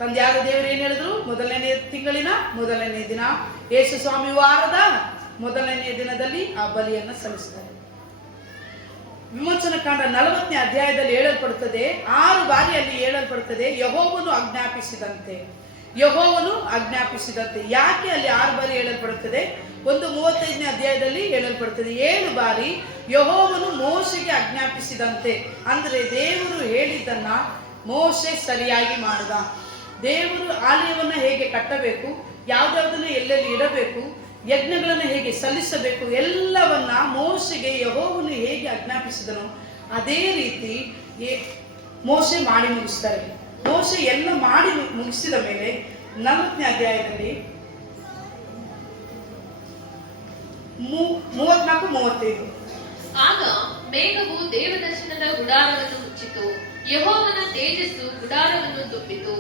ತಂದೆಯಾದ ದೇವರು ಏನ್ ಹೇಳಿದ್ರು, ಮೊದಲನೇ ತಿಂಗಳಿನ ಮೊದಲನೇ ದಿನ ಯೇಸು ಸ್ವಾಮಿ ವಾರದ ಮೊದಲನೇ ದಿನದಲ್ಲಿ ಆ ಬಲಿಯನ್ನು ಸಲ್ಲಿಸ್ತಾರೆ. ವಿಮೋಚನ ಕಾಂಡ 40ನೇ ಅಧ್ಯಾಯದಲ್ಲಿ ಹೇಳಲ್ಪಡುತ್ತದೆ, 6 ಬಾರಿ ಅಲ್ಲಿ ಹೇಳಲ್ಪಡುತ್ತದೆ, ಯೆಹೋವನು ಆಜ್ಞಾಪಿಸಿದಂತೆ. ಯೆಹೋವನು ಆಜ್ಞಾಪಿಸಿದಂತೆ. ಯಾಕೆ ಅಲ್ಲಿ 6 ಬಾರಿ ಹೇಳಲ್ಪಡುತ್ತದೆ? 35ನೇ ಅಧ್ಯಾಯದಲ್ಲಿ ಹೇಳಲ್ಪಡುತ್ತದೆ 7 ಬಾರಿ ಯೆಹೋವನು ಮೋಶೆಗೆ ಆಜ್ಞಾಪಿಸಿದಂತೆ. ಅಂದ್ರೆ ದೇವರು ಹೇಳಿದ್ದನ್ನ ಮೋಶೆ ಸರಿಯಾಗಿ ಮಾಡಿದ. ದೇವರು ಆಲಯವನ್ನ ಹೇಗೆ ಕಟ್ಟಬೇಕು, ಯಾವ್ದಾವ್ದನ್ನ ಎಲ್ಲೆಲ್ಲಿ ಇಡಬೇಕು, ಯಜ್ಞಗಳನ್ನ ಹೇಗೆ ಸಲ್ಲಿಸಬೇಕು, ಎಲ್ಲವನ್ನ ಮೋಶೆಗೆ ಯೆಹೋವನು ಹೇಗೆ ಆಜ್ಞಾಪಿಸಿದನೋ ಅದೇ ರೀತಿ ಮೋಶೆ ಮಾಡಿ ಮುಗಿಸ್ತಾರೆ. ಮೋಶೆ ಎಲ್ಲ ಮಾಡಿ ಮುಗಿಸಿದ ಮೇಲೆ 40ನೇ ಅಧ್ಯಾಯದಲ್ಲಿ 34-35 ಆಗ ಮೇಘವು ದೇವದರ್ಶನದ ಗುಡಾರವನ್ನು ಮುಚ್ಚಿತು, ಯೆಹೋವನ ತೇಜಸ್ಸು ಗುಡಾರವನ್ನು ತುಂಬಿತು.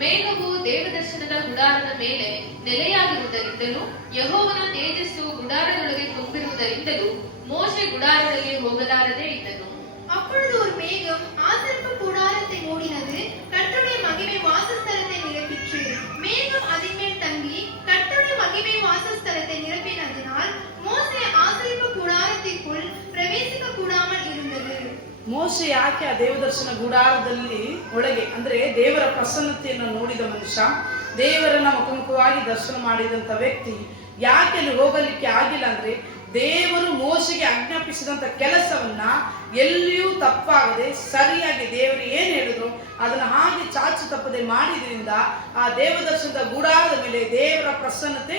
ಮೇಘವು ದೇವದರ್ಶನದ ಗುಡಾರದ ಮೇಲೆ ನೆಲೆಯಾಗಿರುವುದರಿಂದಲೂ ಯೆಹೋವನ ತೇಜಸ್ಸು ಗುಡಾರದೊಳಗೆ ತುಂಬಿರುವುದರಿಂದಲೂ ಮೋಶೆ ಗುಡಾರದಲ್ಲಿ ಹೋಗಲಾರದೆ ಇದ್ದನು. அப்பொழுது ஒரு மேகம் ஆசரிப்பு கூடாரத்தை மூடினது, கர்த்தருடைய மகிமை வாசஸ்தலத்தை நிரப்பிற்று. மேகம் அதின் மேல் தங்கி கர்த்தருடைய மகிமை வாசஸ்தலத்தை நிரப்பினதினால் மோசே ஆசரிப்பு கூடாரத்திற்குள் பிரவேசிக்க கூடாமல் இருந்தது. ಮೋಶೆ ಯಾಕೆ ಆ ದೇವದರ್ಶನ ಗುಡಾರದಲ್ಲಿ ಒಳಗೆ, ಅಂದ್ರೆ ದೇವರ ಪ್ರಸನ್ನತೆಯನ್ನು ನೋಡಿದ ಮನುಷ್ಯ, ದೇವರನ್ನ ಮುಖಮುಖವಾಗಿ ದರ್ಶನ ಮಾಡಿದಂತ ವ್ಯಕ್ತಿ ಯಾಕೆ ಅಲ್ಲಿ ಹೋಗಲಿಕ್ಕೆ ಆಗಿಲ್ಲ ಅಂದ್ರೆ, ದೇವರು ಮೋಶೆಗೆ ಆಜ್ಞಾಪಿಸಿದಂತ ಕೆಲಸವನ್ನ ಎಲ್ಲಿಯೂ ತಪ್ಪಾಗದೆ ಸರಿಯಾಗಿ ದೇವರು ಏನ್ ಹೇಳಿದ್ರು ಅದನ್ನ ಹಾಗೆ ಚಾಚು ತಪ್ಪದೆ ಮಾಡಿದ್ರಿಂದ ಆ ದೇವದರ್ಶನದ ಗುಡಾರದ ಮೇಲೆ ದೇವರ ಪ್ರಸನ್ನತೆ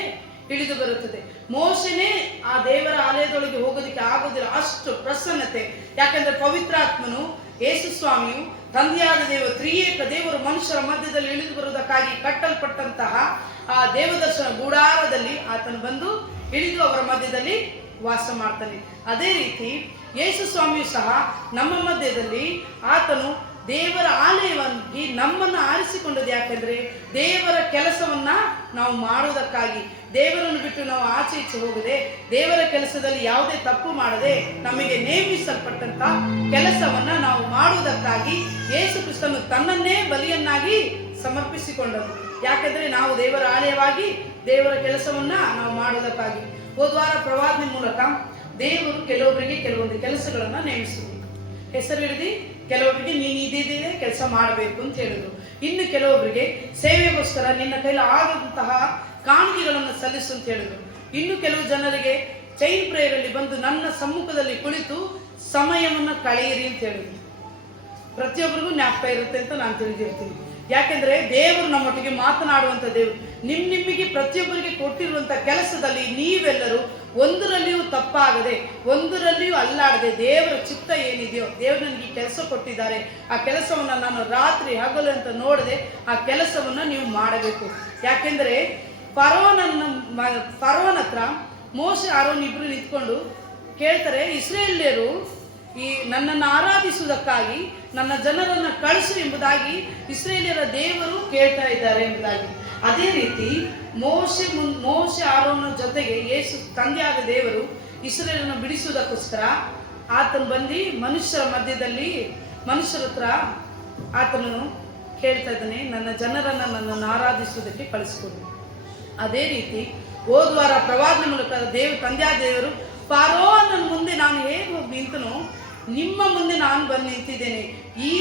ಇಳಿದು ಬರುತ್ತದೆ. ಮೋಶೆನೇ ಆ ದೇವರ ಆಲಯದೊಳಗೆ ಹೋಗೋದಿಕ್ಕೆ ಆಗೋದಿಲ್ಲ, ಅಷ್ಟು ಪ್ರಸನ್ನತೆ. ಯಾಕಂದ್ರೆ ಪವಿತ್ರಾತ್ಮನು, ಯೇಸು ಸ್ವಾಮಿಯು, ತಂದೆಯಾದ ದೇವರು, ತ್ರಿಯೇಕ ದೇವರು ಮನುಷ್ಯರ ಮಧ್ಯದಲ್ಲಿ ಇಳಿದು ಬರುವುದಕ್ಕಾಗಿ ಕಟ್ಟಲ್ಪಟ್ಟಂತಹ ಆ ದೇವದರ್ಶನ ಗುಡಾರದಲ್ಲಿ ಆತನು ಬಂದು ಇಳಿದು ಅವರ ಮಧ್ಯದಲ್ಲಿ ವಾಸ ಮಾಡ್ತಾನೆ. ಅದೇ ರೀತಿ ಯೇಸು ಸ್ವಾಮಿಯು ಸಹ ನಮ್ಮ ಮಧ್ಯದಲ್ಲಿ ಆತನು ದೇವರ ಆಲಯವಾಗಿ ನಮ್ಮನ್ನು ಆರಿಸಿಕೊಂಡದ್ದು. ಯಾಕಂದ್ರೆ ದೇವರ ಕೆಲಸವನ್ನ ನಾವು ಮಾಡುವುದಕ್ಕಾಗಿ, ದೇವರನ್ನು ಬಿಟ್ಟು ನಾವು ಆಚೆ ಈಚೆ ಹೋಗದೆ, ದೇವರ ಕೆಲಸದಲ್ಲಿ ಯಾವುದೇ ತಪ್ಪು ಮಾಡದೆ ನಮಗೆ ನೇಮಿಸಲ್ಪಟ್ಟಂತ ಕೆಲಸವನ್ನ ನಾವು ಮಾಡುವುದಕ್ಕಾಗಿ ಯೇಸು ಕ್ರಿಸ್ತನು ತನ್ನನ್ನೇ ಬಲಿಯನ್ನಾಗಿ ಸಮರ್ಪಿಸಿಕೊಂಡನು. ಯಾಕಂದ್ರೆ ನಾವು ದೇವರ ಆಲಯವಾಗಿ ದೇವರ ಕೆಲಸವನ್ನ ನಾವು ಮಾಡುವುದಕ್ಕಾಗಿ. ಹೋದ್ವಾರ ಪ್ರವಾದನೆ ಮೂಲಕ ದೇವರು ಕೆಲವೊಬ್ಬರಿಗೆ ಕೆಲವೊಂದು ಕೆಲಸಗಳನ್ನ ನೇಮಿಸಬೇಕು. ಹೆಸರು ಹಿಡಿದು ಕೆಲವೊಬ್ಬರಿಗೆ ನೀನು ಇದೇ ಕೆಲಸ ಮಾಡಬೇಕು ಅಂತ ಹೇಳಿದ್ರು. ಇನ್ನು ಕೆಲವೊಬ್ಬರಿಗೆ ಸೇವೆಗೋಸ್ಕರ ನಿನ್ನ ಕೈಲಿ ಆದಂತಹ ಕಾಣಿಕೆಗಳನ್ನು ಸಲ್ಲಿಸು ಅಂತ ಹೇಳಿದ್ರು. ಇನ್ನು ಕೆಲವು ಜನರಿಗೆ ಚೈನ್ ಪ್ರೇಯರ್ ಅಲ್ಲಿ ಬಂದು ನನ್ನ ಸಮ್ಮುಖದಲ್ಲಿ ಕುಳಿತು ಸಮಯವನ್ನ ಕಳೆಯಿರಿ ಅಂತ ಹೇಳಿದ್ರು. ಪ್ರತಿಯೊಬ್ಬರಿಗೂ ಜ್ಞಾಪಕ ಇರುತ್ತೆ ಅಂತ ನಾನು ತಿಳಿದಿರ್ತೀನಿ. ಯಾಕೆಂದ್ರೆ ದೇವರು ನಮ್ಮೊಟ್ಟಿಗೆ ಮಾತನಾಡುವಂತ ದೇವರು. ನಿಮಗೆ ಪ್ರತಿಯೊಬ್ಬರಿಗೆ ಕೊಟ್ಟಿರುವಂತ ಕೆಲಸದಲ್ಲಿ ನೀವೆಲ್ಲರೂ ಒಂದರಲ್ಲಿಯೂ ತಪ್ಪಾಗದೆ, ಒಂದರಲ್ಲಿಯೂ ಅಲ್ಲಾಡದೆ, ದೇವರ ಚಿತ್ತ ಏನಿದೆಯೋ, ದೇವರು ನನಗೆ ಈ ಕೆಲಸ ಕೊಟ್ಟಿದ್ದಾರೆ, ಆ ಕೆಲಸವನ್ನ ನಾನು ರಾತ್ರಿ ಹಗಲು ಅಂತ ನೋಡದೆ ಆ ಕೆಲಸವನ್ನ ನೀವು ಮಾಡಬೇಕು. ಯಾಕೆಂದ್ರೆ ಫರೋನ ನಂತರ ಮೋಶೆ ಆರೋನ್ ಇಬ್ರು ನಿಂತ್ಕೊಂಡು ಕೇಳ್ತಾರೆ, ಇಸ್ರೇಲ್ಯರು ಈ ನನ್ನನ್ನು ಆರಾಧಿಸುವುದಕ್ಕಾಗಿ ನನ್ನ ಜನರನ್ನ ಕಳಿಸು ಎಂಬುದಾಗಿ ಇಸ್ರೇಲಿಯರ ದೇವರು ಕೇಳ್ತಾ ಇದ್ದಾರೆ ಎಂಬುದಾಗಿ. ಅದೇ ರೀತಿ ಮೋಶೆ ಆರೋನ ಜೊತೆಗೆ ಯೇಸು ತಂದೆಯಾದ ದೇವರು ಇಸ್ರೇಲನ್ನು ಬಿಡಿಸುವುದಕ್ಕೋಸ್ಕರ ಆತನು ಬಂದು ಮನುಷ್ಯರ ಮಧ್ಯದಲ್ಲಿ ಮನುಷ್ಯರ ಹತ್ರ ಆತನು ಕೇಳ್ತಾ ಇದ್ದಾನೆ, ನನ್ನ ಜನರನ್ನ ನನ್ನನ್ನು ಆರಾಧಿಸುವುದಕ್ಕೆ ಕಳಿಸ್ಕೊಡು. ಅದೇ ರೀತಿ ಹೋದ್ವಾರ ಪ್ರವಾದನೆ ಮೂಲಕ ತಂದೆಯಾದ ದೇವರು ಫಾರೋನನ ಮುಂದೆ ನಾನು ಹೇಗೆ ಹೋಗಿ ನಿಂತನೋ ನಿಮ್ಮ ಮುಂದೆ ನಾನು ಬಂದು ನಿಂತಿದ್ದೇನೆ. ಈ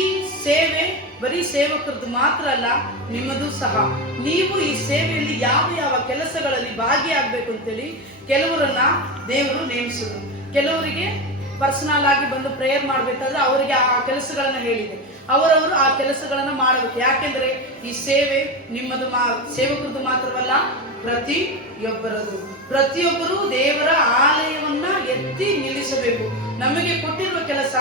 ಸೇವೆ ಬರೀ ಸೇವಕರದ್ದು ಮಾತ್ರ ಅಲ್ಲ, ನಿಮ್ಮದು ಸಹ. ನೀವು ಈ ಸೇವೆಯಲ್ಲಿ ಯಾವ ಯಾವ ಕೆಲಸಗಳಲ್ಲಿ ಭಾಗಿಯಾಗಬೇಕು ಅಂತೇಳಿ ಕೆಲವರನ್ನ ದೇವರು ನೇಮಿಸಿದ್ರು. ಕೆಲವರಿಗೆ ಪರ್ಸನಲ್ ಆಗಿ ಬಂದು ಪ್ರೇಯರ್ ಮಾಡ್ಬೇಕಾದ್ರೆ ಅವರಿಗೆ ಆ ಕೆಲಸಗಳನ್ನ ಹೇಳಿದೆ. ಅವರವರು ಆ ಕೆಲಸಗಳನ್ನ ಮಾಡಬೇಕು. ಯಾಕೆಂದ್ರೆ ಈ ಸೇವೆ ನಿಮ್ಮದು ಸೇವಕರದ್ದು ಮಾತ್ರವಲ್ಲ, ಪ್ರತಿಯೊಬ್ಬರು ದೇವರ ಆಲಯವನ್ನ ಎತ್ತಿ ನಿಲ್ಲಿಸಬೇಕು. ನಮಗೆ ಕೊಟ್ಟಿರುವ ಕೆಲಸ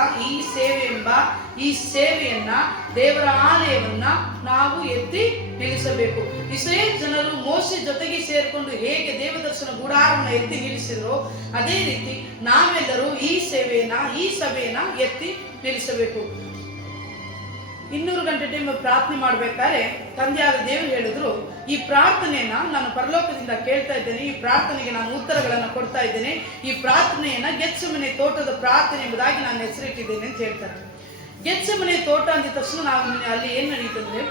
ಈ ಸೇವೆಯನ್ನ ದೇವರ ಆಲಯವನ್ನ ನಾವು ಎತ್ತಿ ನಿಲ್ಲಿಸಬೇಕು. ಇಸ್ರೇಲ್ ಜನರು ಮೋಶೆ ಜೊತೆಗೆ ಸೇರ್ಕೊಂಡು ಹೇಗೆ ದೇವದರ್ಶನ ಗುಡಾರವನ್ನ ಎತ್ತಿ ನಿಲ್ಲಿಸಿದ್ರು, ಅದೇ ರೀತಿ ನಾವೆಲ್ಲರೂ ಈ ಸಭೆಯನ್ನ ಎತ್ತಿ ನಿಲ್ಲಿಸಬೇಕು. 200 ಗಂಟೆ ಟೈಮ್ ಪ್ರಾರ್ಥನೆ ಮಾಡ್ಬೇಕಾದ್ರೆ ತಂದೆಯಾದ ದೇವರು ಹೇಳಿದ್ರು, ಈ ಪ್ರಾರ್ಥನೆಯನ್ನ ನಾನು ಪರಲೋಕದಿಂದ ಕೇಳ್ತಾ ಇದ್ದೇನೆ, ಈ ಪ್ರಾರ್ಥನೆಗೆ ನಾನು ಉತ್ತರಗಳನ್ನ ಕೊಡ್ತಾ ಇದ್ದೇನೆ, ಈ ಪ್ರಾರ್ಥನೆಯನ್ನ ಗೆತ್ಸೆಮನೆ ತೋಟದ ಪ್ರಾರ್ಥನೆ ಎಂಬುದಾಗಿ ನಾನು ಹೆಸರಿಟ್ಟಿದ್ದೇನೆ ಅಂತ ಹೇಳ್ತಾರೆ. ಗೆತ್ಸೆಮನೆ ತೋಟ ಅಂದ ತಕ್ಷಣ ನಾವು ಅಲ್ಲಿ ಏನ್ ನಡೀತಂದ್ರೆ,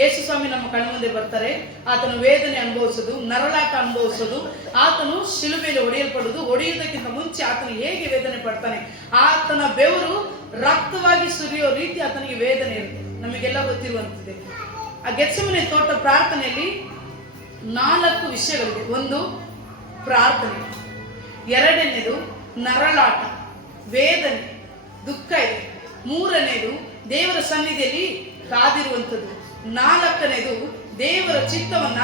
ಯೇಸು ಸ್ವಾಮಿ ನಮ್ಮ ಕಣ್ಣ ಮುಂದೆ ಬರ್ತಾರೆ. ಆತನು ವೇದನೆ ಅನುಭವಿಸೋದು, ನರಳಾಟ ಅನುಭವಿಸೋದು, ಆತನು ಶಿಲುಬೆಯಲ್ಲಿ ಹೊಡೆಯುವುದಕ್ಕಿಂತ ಮುಂಚೆ ಆತನು ಹೇಗೆ ವೇದನೆ ಪಡ್ತಾನೆ, ಆತನ ಬೆವರು ರಕ್ತವಾಗಿ ಸುರಿಯೋ ರೀತಿ ಆತನಿಗೆ ವೇದನೆ ಇರುತ್ತೆ, ನಮಗೆಲ್ಲ ಗೊತ್ತಿರುವಂತಿದೆ. ಆ ಗೆತ್ಸೆಮನೆ ತೋಟ ಪ್ರಾರ್ಥನೆಯಲ್ಲಿ 4 ವಿಷಯಗಳಿದೆ. ಒಂದು ಪ್ರಾರ್ಥನೆ, ಎರಡನೇದು ನರಳಾಟ, ವೇದನೆ, ದುಃಖ ಇದೆ. ಮೂರನೇದು ದೇವರ ಸನ್ನಿಧಿಯಲ್ಲಿ ಕಾದಿರುವಂಥದ್ದು. 4ನೇದು ದೇವರ ಚಿತ್ತವನ್ನ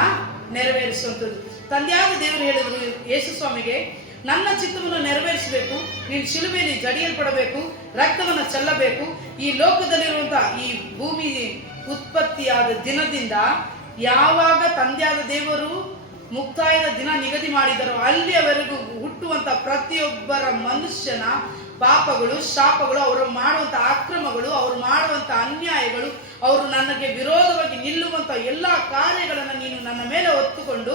ನೆರವೇರಿಸುವಂಥದ್ದು. ತಂದೆಯಾದ ದೇವರು ಹೇಳಿದ್ರು ಯೇಸು ಸ್ವಾಮಿಗೆ, ನನ್ನ ಚಿತ್ತವನ್ನು ನೆರವೇರಿಸಬೇಕು, ನೀನು ಶಿಲುಬೆಯಲ್ಲಿ ಜಡಿಯಲ್ಪಡಬೇಕು, ರಕ್ತವನ್ನು ಚೆಲ್ಲಬೇಕು. ಈ ಲೋಕದಲ್ಲಿರುವಂತಹ ಈ ಭೂಮಿ ಉತ್ಪತ್ತಿಯಾದ ದಿನದಿಂದ ಯಾವಾಗ ತಂದೆಯಾದ ದೇವರು ಮುಕ್ತಾಯದ ದಿನ ನಿಗದಿ ಮಾಡಿದರೋ ಅಲ್ಲಿಯವರೆಗೂ ಹುಟ್ಟುವಂತ ಪ್ರತಿಯೊಬ್ಬರ ಮನುಷ್ಯನ ಪಾಪಗಳು, ಶಾಪಗಳು, ಅವರು ಮಾಡುವಂತ ಅಕ್ರಮಗಳು, ಅವರು ಮಾಡುವಂತ ಅನ್ಯಾಯಗಳು, ಅವರು ನನಗೆ ವಿರೋಧವಾಗಿ ನಿಲ್ಲುವಂತ ಎಲ್ಲಾ ಕಾರ್ಯಗಳನ್ನು ನೀನು ನನ್ನ ಮೇಲೆ ಹೊತ್ತುಕೊಂಡು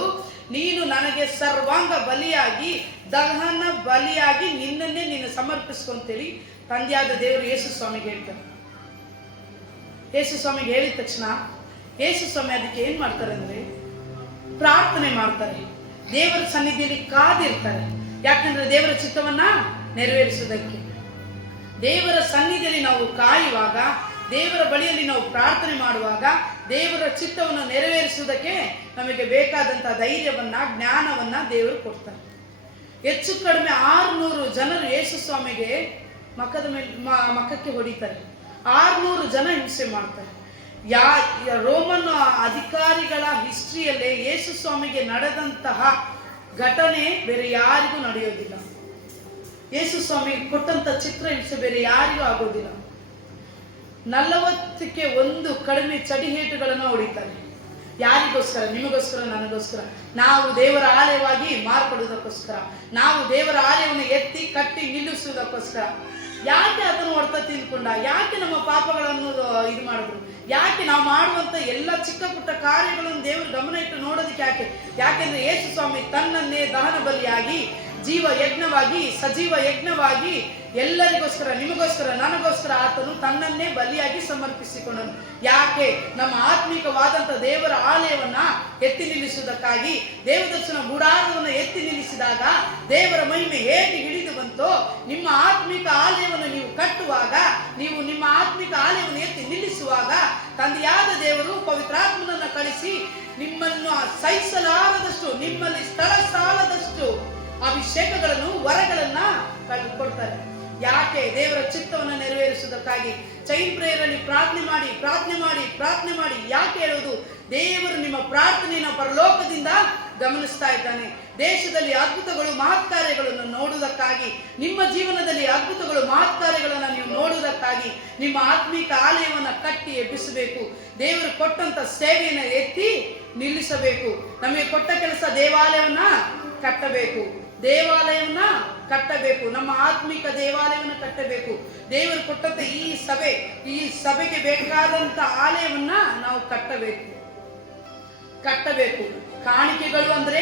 ನೀನು ನನಗೆ ಸರ್ವಾಂಗ ಬಲಿಯಾಗಿ ದಹನ ಬಲಿಯಾಗಿ ನಿನ್ನನ್ನೇ ನೀನು ಸಮರ್ಪಿಸ್ಕೊಂತೇಳಿ ತಂದೆಯಾದ ದೇವರು ಯೇಸು ಸ್ವಾಮಿಗೆ ಹೇಳ್ತಾರೆ. ಯೇಸು ಸ್ವಾಮಿಗೆ ಹೇಳಿದ ತಕ್ಷಣ ಯೇಸು ಸ್ವಾಮಿ ಅದಕ್ಕೆ ಏನ್ ಮಾಡ್ತಾರೆ ಅಂದ್ರೆ ಪ್ರಾರ್ಥನೆ ಮಾಡ್ತಾರೆ, ದೇವರ ಸನ್ನಿಧಿಯಲ್ಲಿ ಕಾದಿರ್ತಾರೆ. ಯಾಕಂದ್ರೆ ದೇವರ ಚಿತ್ತವನ್ನ ನೆರವೇರಿಸುವುದಕ್ಕೆ. ದೇವರ ಸನ್ನಿಧಿಯಲ್ಲಿ ನಾವು ಕಾಯುವಾಗ, ದೇವರ ಬಳಿಯಲ್ಲಿ ನಾವು ಪ್ರಾರ್ಥನೆ ಮಾಡುವಾಗ ದೇವರ ಚಿತ್ತವನ್ನು ನೆರವೇರಿಸುವುದಕ್ಕೆ ನಮಗೆ ಬೇಕಾದಂತಹ ಧೈರ್ಯವನ್ನ, ಜ್ಞಾನವನ್ನ ದೇವರು ಕೊಡ್ತಾರೆ. ಹೆಚ್ಚು ಕಡಿಮೆ 600 ಜನರು ಯೇಸು ಸ್ವಾಮಿಗೆ ಮಕ್ಕಕ್ಕೆ ಹೊಡಿತಾರೆ. 600 ಜನ ಹಿಂಸೆ ಮಾಡ್ತಾರೆ. ರೋಮನ್ ಅಧಿಕಾರಿಗಳ ಹಿಸ್ಟ್ರಿಯಲ್ಲೇ ಯೇಸು ಸ್ವಾಮಿಗೆ ನಡೆದಂತಹ ಘಟನೆ ಬೇರೆ ಯಾರಿಗೂ ನಡೆಯೋದಿಲ್ಲ. ಯೇಸು ಸ್ವಾಮಿ ಕೊಟ್ಟಂತ ಚಿತ್ರ ಹಿಂಸೆ ಬೇರೆ ಯಾರಿಗೂ ಆಗೋದಿಲ್ಲ. 40ಕ್ಕೆ 1 ಕಡಿಮೆ ಚಡಿಹೇಟುಗಳನ್ನು ಹೊಡಿತಾರೆ. ಯಾರಿಗೋಸ್ಕರ? ನಿಮಗೋಸ್ಕರ, ನನಗೋಸ್ಕರ. ನಾವು ದೇವರ ಆಲಯವಾಗಿ ಮಾರ್ಪಡುವುದಕ್ಕೋಸ್ಕರ, ನಾವು ದೇವರ ಆಲಯವನ್ನು ಎತ್ತಿ ಕಟ್ಟಿ ನಿಲ್ಲಿಸುವುದಕ್ಕೋಸ್ಕರ. ಯಾಕೆ ಅದನ್ನು ಹೊಡೆತ ತಿಂದ್ಕೊಂಡ? ಯಾಕೆ ನಮ್ಮ ಪಾಪಗಳನ್ನು ಇದು ಮಾಡಿದ್ರು? ಯಾಕೆ ನಾವು ಮಾಡುವಂತ ಎಲ್ಲ ಚಿಕ್ಕ ಪುಟ್ಟ ಕಾರ್ಯಗಳನ್ನು ದೇವರು ಗಮನ ಇಟ್ಟು ನೋಡೋದಕ್ಕೆ ಯಾಕೆ? ಯಾಕೆಂದ್ರೆ ಯೇಸು ಸ್ವಾಮಿ ತನ್ನನ್ನೇ ದಹನ ಬಲಿಯಾಗಿ, ಜೀವ ಯಜ್ಞವಾಗಿ, ಸಜೀವ ಯಜ್ಞವಾಗಿ ಎಲ್ಲರಿಗೋಸ್ಕರ, ನಿಮಗೋಸ್ಕರ, ನನಗೋಸ್ಕರ ಆತನು ತನ್ನನ್ನೇ ಬಲಿಯಾಗಿ ಸಮರ್ಪಿಸಿಕೊಂಡನು. ಯಾಕೆ? ನಮ್ಮ ಆತ್ಮಿಕವಾದಂತ ದೇವರ ಆಲಯವನ್ನ ಎತ್ತಿ ನಿಲ್ಲಿಸುವುದಕ್ಕಾಗಿ. ದೇವದರ್ಶನ ಗುಡಾರವನ್ನು ಎತ್ತಿ ನಿಲ್ಲಿಸಿದಾಗ ದೇವರ ಮಹಿಮೆ ಹೇಗೆ ಹಿಡಿದು ಬಂತೋ, ನಿಮ್ಮ ಆತ್ಮಿಕ ಆಲಯವನ್ನು ನೀವು ಕಟ್ಟುವಾಗ, ನೀವು ನಿಮ್ಮ ಆತ್ಮಿಕ ಆಲಯವನ್ನು ಎತ್ತಿ ನಿಲ್ಲಿಸುವಾಗ ತಂದೆಯಾದ ದೇವರು ಪವಿತ್ರಾತ್ಮನನ್ನ ಕಳಿಸಿ ನಿಮ್ಮನ್ನು ಸಹಿಸಲಾರದಷ್ಟು, ನಿಮ್ಮಲ್ಲಿ ಸ್ಥಳ ಸಾಲದಷ್ಟು ಅಭಿಷೇಕಗಳನ್ನು, ವರಗಳನ್ನ ಕೊಡ್ತಾರೆ. ಯಾಕೆ? ದೇವರ ಚಿತ್ತವನ್ನು ನೆರವೇರಿಸುವುದಕ್ಕಾಗಿ. ಚೈನ್ ಪ್ರೇಯರ್ ಅಲ್ಲಿ ಪ್ರಾರ್ಥನೆ ಮಾಡಿ ಪ್ರಾರ್ಥನೆ ಮಾಡಿ ಪ್ರಾರ್ಥನೆ ಮಾಡಿ. ಯಾಕೆ ಹೇಳುವುದು? ದೇವರು ನಿಮ್ಮ ಪ್ರಾರ್ಥನೆಯನ್ನು ಪರಲೋಕದಿಂದ ಗಮನಿಸ್ತಾ ಇದ್ದಾನೆ. ದೇಶದಲ್ಲಿ ಅದ್ಭುತಗಳು, ಮಹತ್ಕಾರ್ಯಗಳನ್ನು ನೋಡುವುದಕ್ಕಾಗಿ, ನಿಮ್ಮ ಜೀವನದಲ್ಲಿ ಅದ್ಭುತಗಳು, ಮಹತ್ಕಾರ್ಯಗಳನ್ನು ನೀವು ನೋಡುವುದಕ್ಕಾಗಿ ನಿಮ್ಮ ಆತ್ಮಿಕ ಆಲಯವನ್ನ ಕಟ್ಟಿ ಎಬ್ಬಿಸಬೇಕು. ದೇವರು ಕೊಟ್ಟಂತ ಸೇವೆಯನ್ನು ಎತ್ತಿ ನಿಲ್ಲಿಸಬೇಕು. ನಮಗೆ ಕೊಟ್ಟ ಕೆಲಸ ದೇವಾಲಯವನ್ನ ಕಟ್ಟಬೇಕು. ಕಟ್ಟಬೇಕು, ದೇವಾಲಯವನ್ನ ಕಟ್ಟಬೇಕು, ನಮ್ಮ ಆತ್ಮಿಕ ದೇವಾಲಯವನ್ನ ಕಟ್ಟಬೇಕು. ದೇವರು ಕೊಟ್ಟಂತ ಈ ಸಭೆಗೆ ಬೇಕಾದಂತ ಆಲಯವನ್ನ ನಾವು ಕಟ್ಟಬೇಕು. ಕಾಣಿಕೆಗಳು ಅಂದ್ರೆ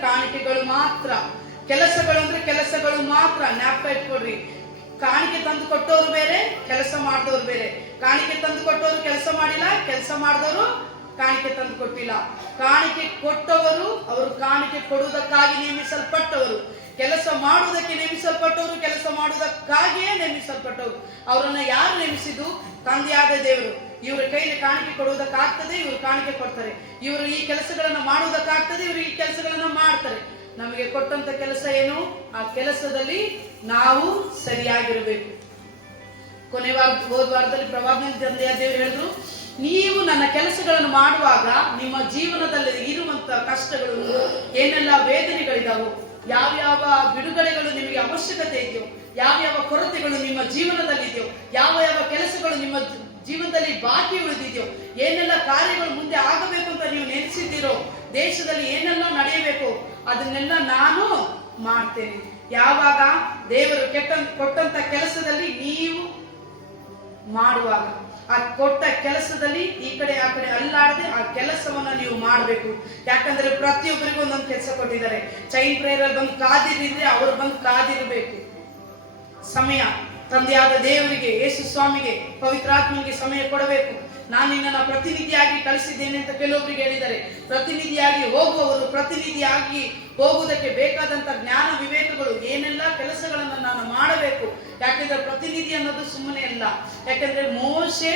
ಕಾಣಿಕೆಗಳು ಮಾತ್ರ, ಕೆಲಸಗಳು ಮಾತ್ರ. ಜ್ಞಾಪಕ ಇಟ್ಕೊಡ್ರಿ, ಕಾಣಿಕೆ ತಂದು ಕೊಟ್ಟವರು ಬೇರೆ, ಕೆಲಸ ಮಾಡಿದವರು ಬೇರೆ. ಕಾಣಿಕೆ ತಂದು ಕೊಟ್ಟವರು ಕೆಲಸ ಮಾಡಿಲ್ಲ, ಕೆಲಸ ಮಾಡಿದವರು ಕಾಣಿಕೆ ತಂದು ಕೊಟ್ಟಿಲ್ಲ. ಕಾಣಿಕೆ ಕೊಟ್ಟವರು ಅವರು ಕಾಣಿಕೆ ಕೊಡುವುದಕ್ಕಾಗಿ ನೇಮಿಸಲ್ಪಟ್ಟವರು, ಕೆಲಸ ಮಾಡುವುದಕ್ಕೆ ನೇಮಿಸಲ್ಪಟ್ಟವರು, ಕೆಲಸ ಮಾಡುವುದಕ್ಕಾಗಿಯೇ ನೇಮಿಸಲ್ಪಟ್ಟವರು. ಅವರನ್ನ ಯಾರು ನೇಮಿಸಿದ್ದು? ತಂದೆಯಾದ ದೇವರು. ಇವರ ಕೈಲಿ ಕಾಣಿಕೆ ಕೊಡುವುದಕ್ಕಾಗ್ತದೆ, ಇವರು ಕಾಣಿಕೆ ಕೊಡ್ತಾರೆ. ಇವರು ಈ ಕೆಲಸಗಳನ್ನ ಮಾಡುವುದಕ್ಕಾಗ್ತದೆ, ಇವರು ಈ ಕೆಲಸಗಳನ್ನ ಮಾಡ್ತಾರೆ. ನಮಗೆ ಕೊಟ್ಟಂತ ಕೆಲಸ ಏನು? ಆ ಕೆಲಸದಲ್ಲಿ ನಾವು ಸರಿಯಾಗಿರಬೇಕು. ಹೋದ ವಾರದಲ್ಲಿ ಪ್ರವಾದನೆ ತಂದೆಯ ದೇವರು ಹೇಳಿದ್ರು, ನೀವು ನನ್ನ ಕೆಲಸಗಳನ್ನು ಮಾಡುವಾಗ ನಿಮ್ಮ ಜೀವನದಲ್ಲಿ ಇರುವಂತ ಕಷ್ಟಗಳು, ಏನೆಲ್ಲ ವೇದನೆಗಳಿದಾವೋ, ಯಾವ್ಯಾವ ಬಿಡುಗಡೆಗಳು ನಿಮಗೆ ಅವಶ್ಯಕತೆ ಇದೆಯೋ, ಯಾವ್ಯಾವ ಕೊರತೆಗಳು ನಿಮ್ಮ ಜೀವನದಲ್ಲಿ ಇದೆಯೋ, ಯಾವ ಕೆಲಸಗಳು ನಿಮ್ಮ ಜೀವನದಲ್ಲಿ ಬಾಕಿ ಉಳಿದಿದೆಯೋ, ಏನೆಲ್ಲ ಕಾರ್ಯಗಳು ಮುಂದೆ ಆಗಬೇಕು ಅಂತ ನೀವು ನೆನೆಸಿದ್ದೀರೋ, ದೇಶದಲ್ಲಿ ಏನೆಲ್ಲ ನಡೆಯಬೇಕು ಅದನ್ನೆಲ್ಲ ನಾನು ಮಾಡ್ತೇನೆ. ಯಾವಾಗ? ದೇವರು ಕೊಟ್ಟಂತ ಕೆಲಸದಲ್ಲಿ ನೀವು ಮಾಡುವಾಗ, ಆ ಕೊಟ್ಟ ಕೆಲಸದಲ್ಲಿ ಈ ಕಡೆ ಆ ಕಡೆ ಅಲ್ಲಾಡದೆ ಆ ಕೆಲಸವನ್ನ ನೀವು ಮಾಡಬೇಕು. ಯಾಕಂದ್ರೆ ಪ್ರತಿಯೊಬ್ಬರಿಗೂ ಒಂದೊಂದು ಕೆಲಸ ಕೊಟ್ಟಿದ್ದಾರೆ. ಚೈನ್ ಪ್ರೇಯರ್ ಅಲ್ಲಿ ಬಂದು ಕಾದಿರಿದ್ರೆ ಅವರು ಬಂದು ಕಾದಿರಬೇಕು. ಸಮಯ ತಂದೆಯಾದ ದೇವರಿಗೆ, ಯೇಸು ಸ್ವಾಮಿಗೆ, ಪವಿತ್ರಾತ್ಮನಿಗೆ ಸಮಯ ಕೊಡಬೇಕು. ನಾನು ನಿನ್ನನ್ನು ಪ್ರತಿನಿಧಿಯಾಗಿ ಕಳಿಸಿದ್ದೇನೆ ಅಂತ ಕೆಲವೊಬ್ಬರಿಗೆ ಹೇಳಿದ್ದಾರೆ. ಪ್ರತಿನಿಧಿಯಾಗಿ ಹೋಗುವವರು, ಪ್ರತಿನಿಧಿಯಾಗಿ ಹೋಗುವುದಕ್ಕೆ ಬೇಕಾದಂತ ಜ್ಞಾನ ವಿವೇಕಗಳು, ಏನೆಲ್ಲ ಕೆಲಸಗಳನ್ನು ನಾನು ಮಾಡಬೇಕು. ಯಾಕೆಂದ್ರೆ ಪ್ರತಿನಿಧಿ ಅನ್ನೋದು ಸುಮ್ಮನೆ ಅಲ್ಲ. ಯಾಕೆಂದ್ರೆ ಮೋಶೆ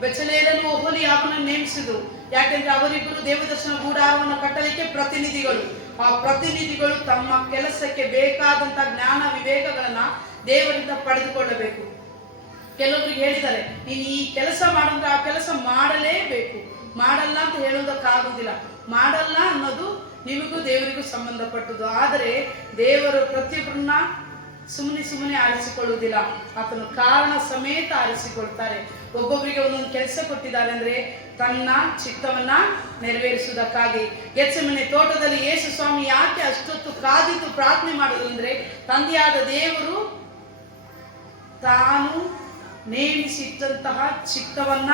ಬೆಚಲೇಲನು ಒಹೋಲಿಯಾಬನನ್ನು ನೇಮಿಸಿದ್ರು. ಯಾಕೆಂದ್ರೆ ಅವರಿಬ್ಬರು ದೇವದರ್ಶನ ಗೂಡಾರವನ್ನು ಕಟ್ಟಲಿಕ್ಕೆ ಪ್ರತಿನಿಧಿಗಳು. ಆ ಪ್ರತಿನಿಧಿಗಳು ತಮ್ಮ ಕೆಲಸಕ್ಕೆ ಬೇಕಾದಂತ ಜ್ಞಾನ ವಿವೇಕಗಳನ್ನ ದೇವರಿಂದ ಪಡೆದುಕೊಳ್ಳಬೇಕು. ಕೆಲವೊಬ್ಬರಿಗೆ ಹೇಳಿದ್ದಾರೆ, ನೀನು ಈ ಕೆಲಸ ಮಾಡುವಂತ ಆ ಕೆಲಸ ಮಾಡಲೇಬೇಕು. ಮಾಡಲ್ಲ ಅಂತ ಹೇಳುವುದಕ್ಕಾಗುವುದಿಲ್ಲ. ಮಾಡಲ್ಲ ಅನ್ನೋದು ನಿಮಗೂ ದೇವರಿಗೂ ಸಂಬಂಧಪಟ್ಟದ್ದು. ಆದರೆ ದೇವರು ಪ್ರತಿಯೊಬ್ಬರನ್ನ ಸುಮ್ಮನೆ ಆರಿಸಿಕೊಳ್ಳುವುದಿಲ್ಲ. ಆತನು ಕಾರಣ ಸಮೇತ ಆರಿಸಿಕೊಳ್ತಾರೆ. ಒಬ್ಬೊಬ್ಬರಿಗೆ ಒಂದೊಂದು ಕೆಲಸ ಕೊಟ್ಟಿದ್ದಾರೆ ಅಂದ್ರೆ ತನ್ನ ಚಿತ್ತವನ್ನ ನೆರವೇರಿಸುವುದಕ್ಕಾಗಿ. ಗೆತ್ಸೆಮನೆ ತೋಟದಲ್ಲಿ ಯೇಸು ಸ್ವಾಮಿ ಯಾಕೆ ಅಷ್ಟೊತ್ತು ಕಾದಿದ್ದು ಪ್ರಾರ್ಥನೆ ಮಾಡೋದು ಅಂದ್ರೆ, ತಂದೆಯಾದ ದೇವರು ತಾನು ನೇಮಿಸಿಟ್ಟಂತಹ ಚಿತ್ತವನ್ನ,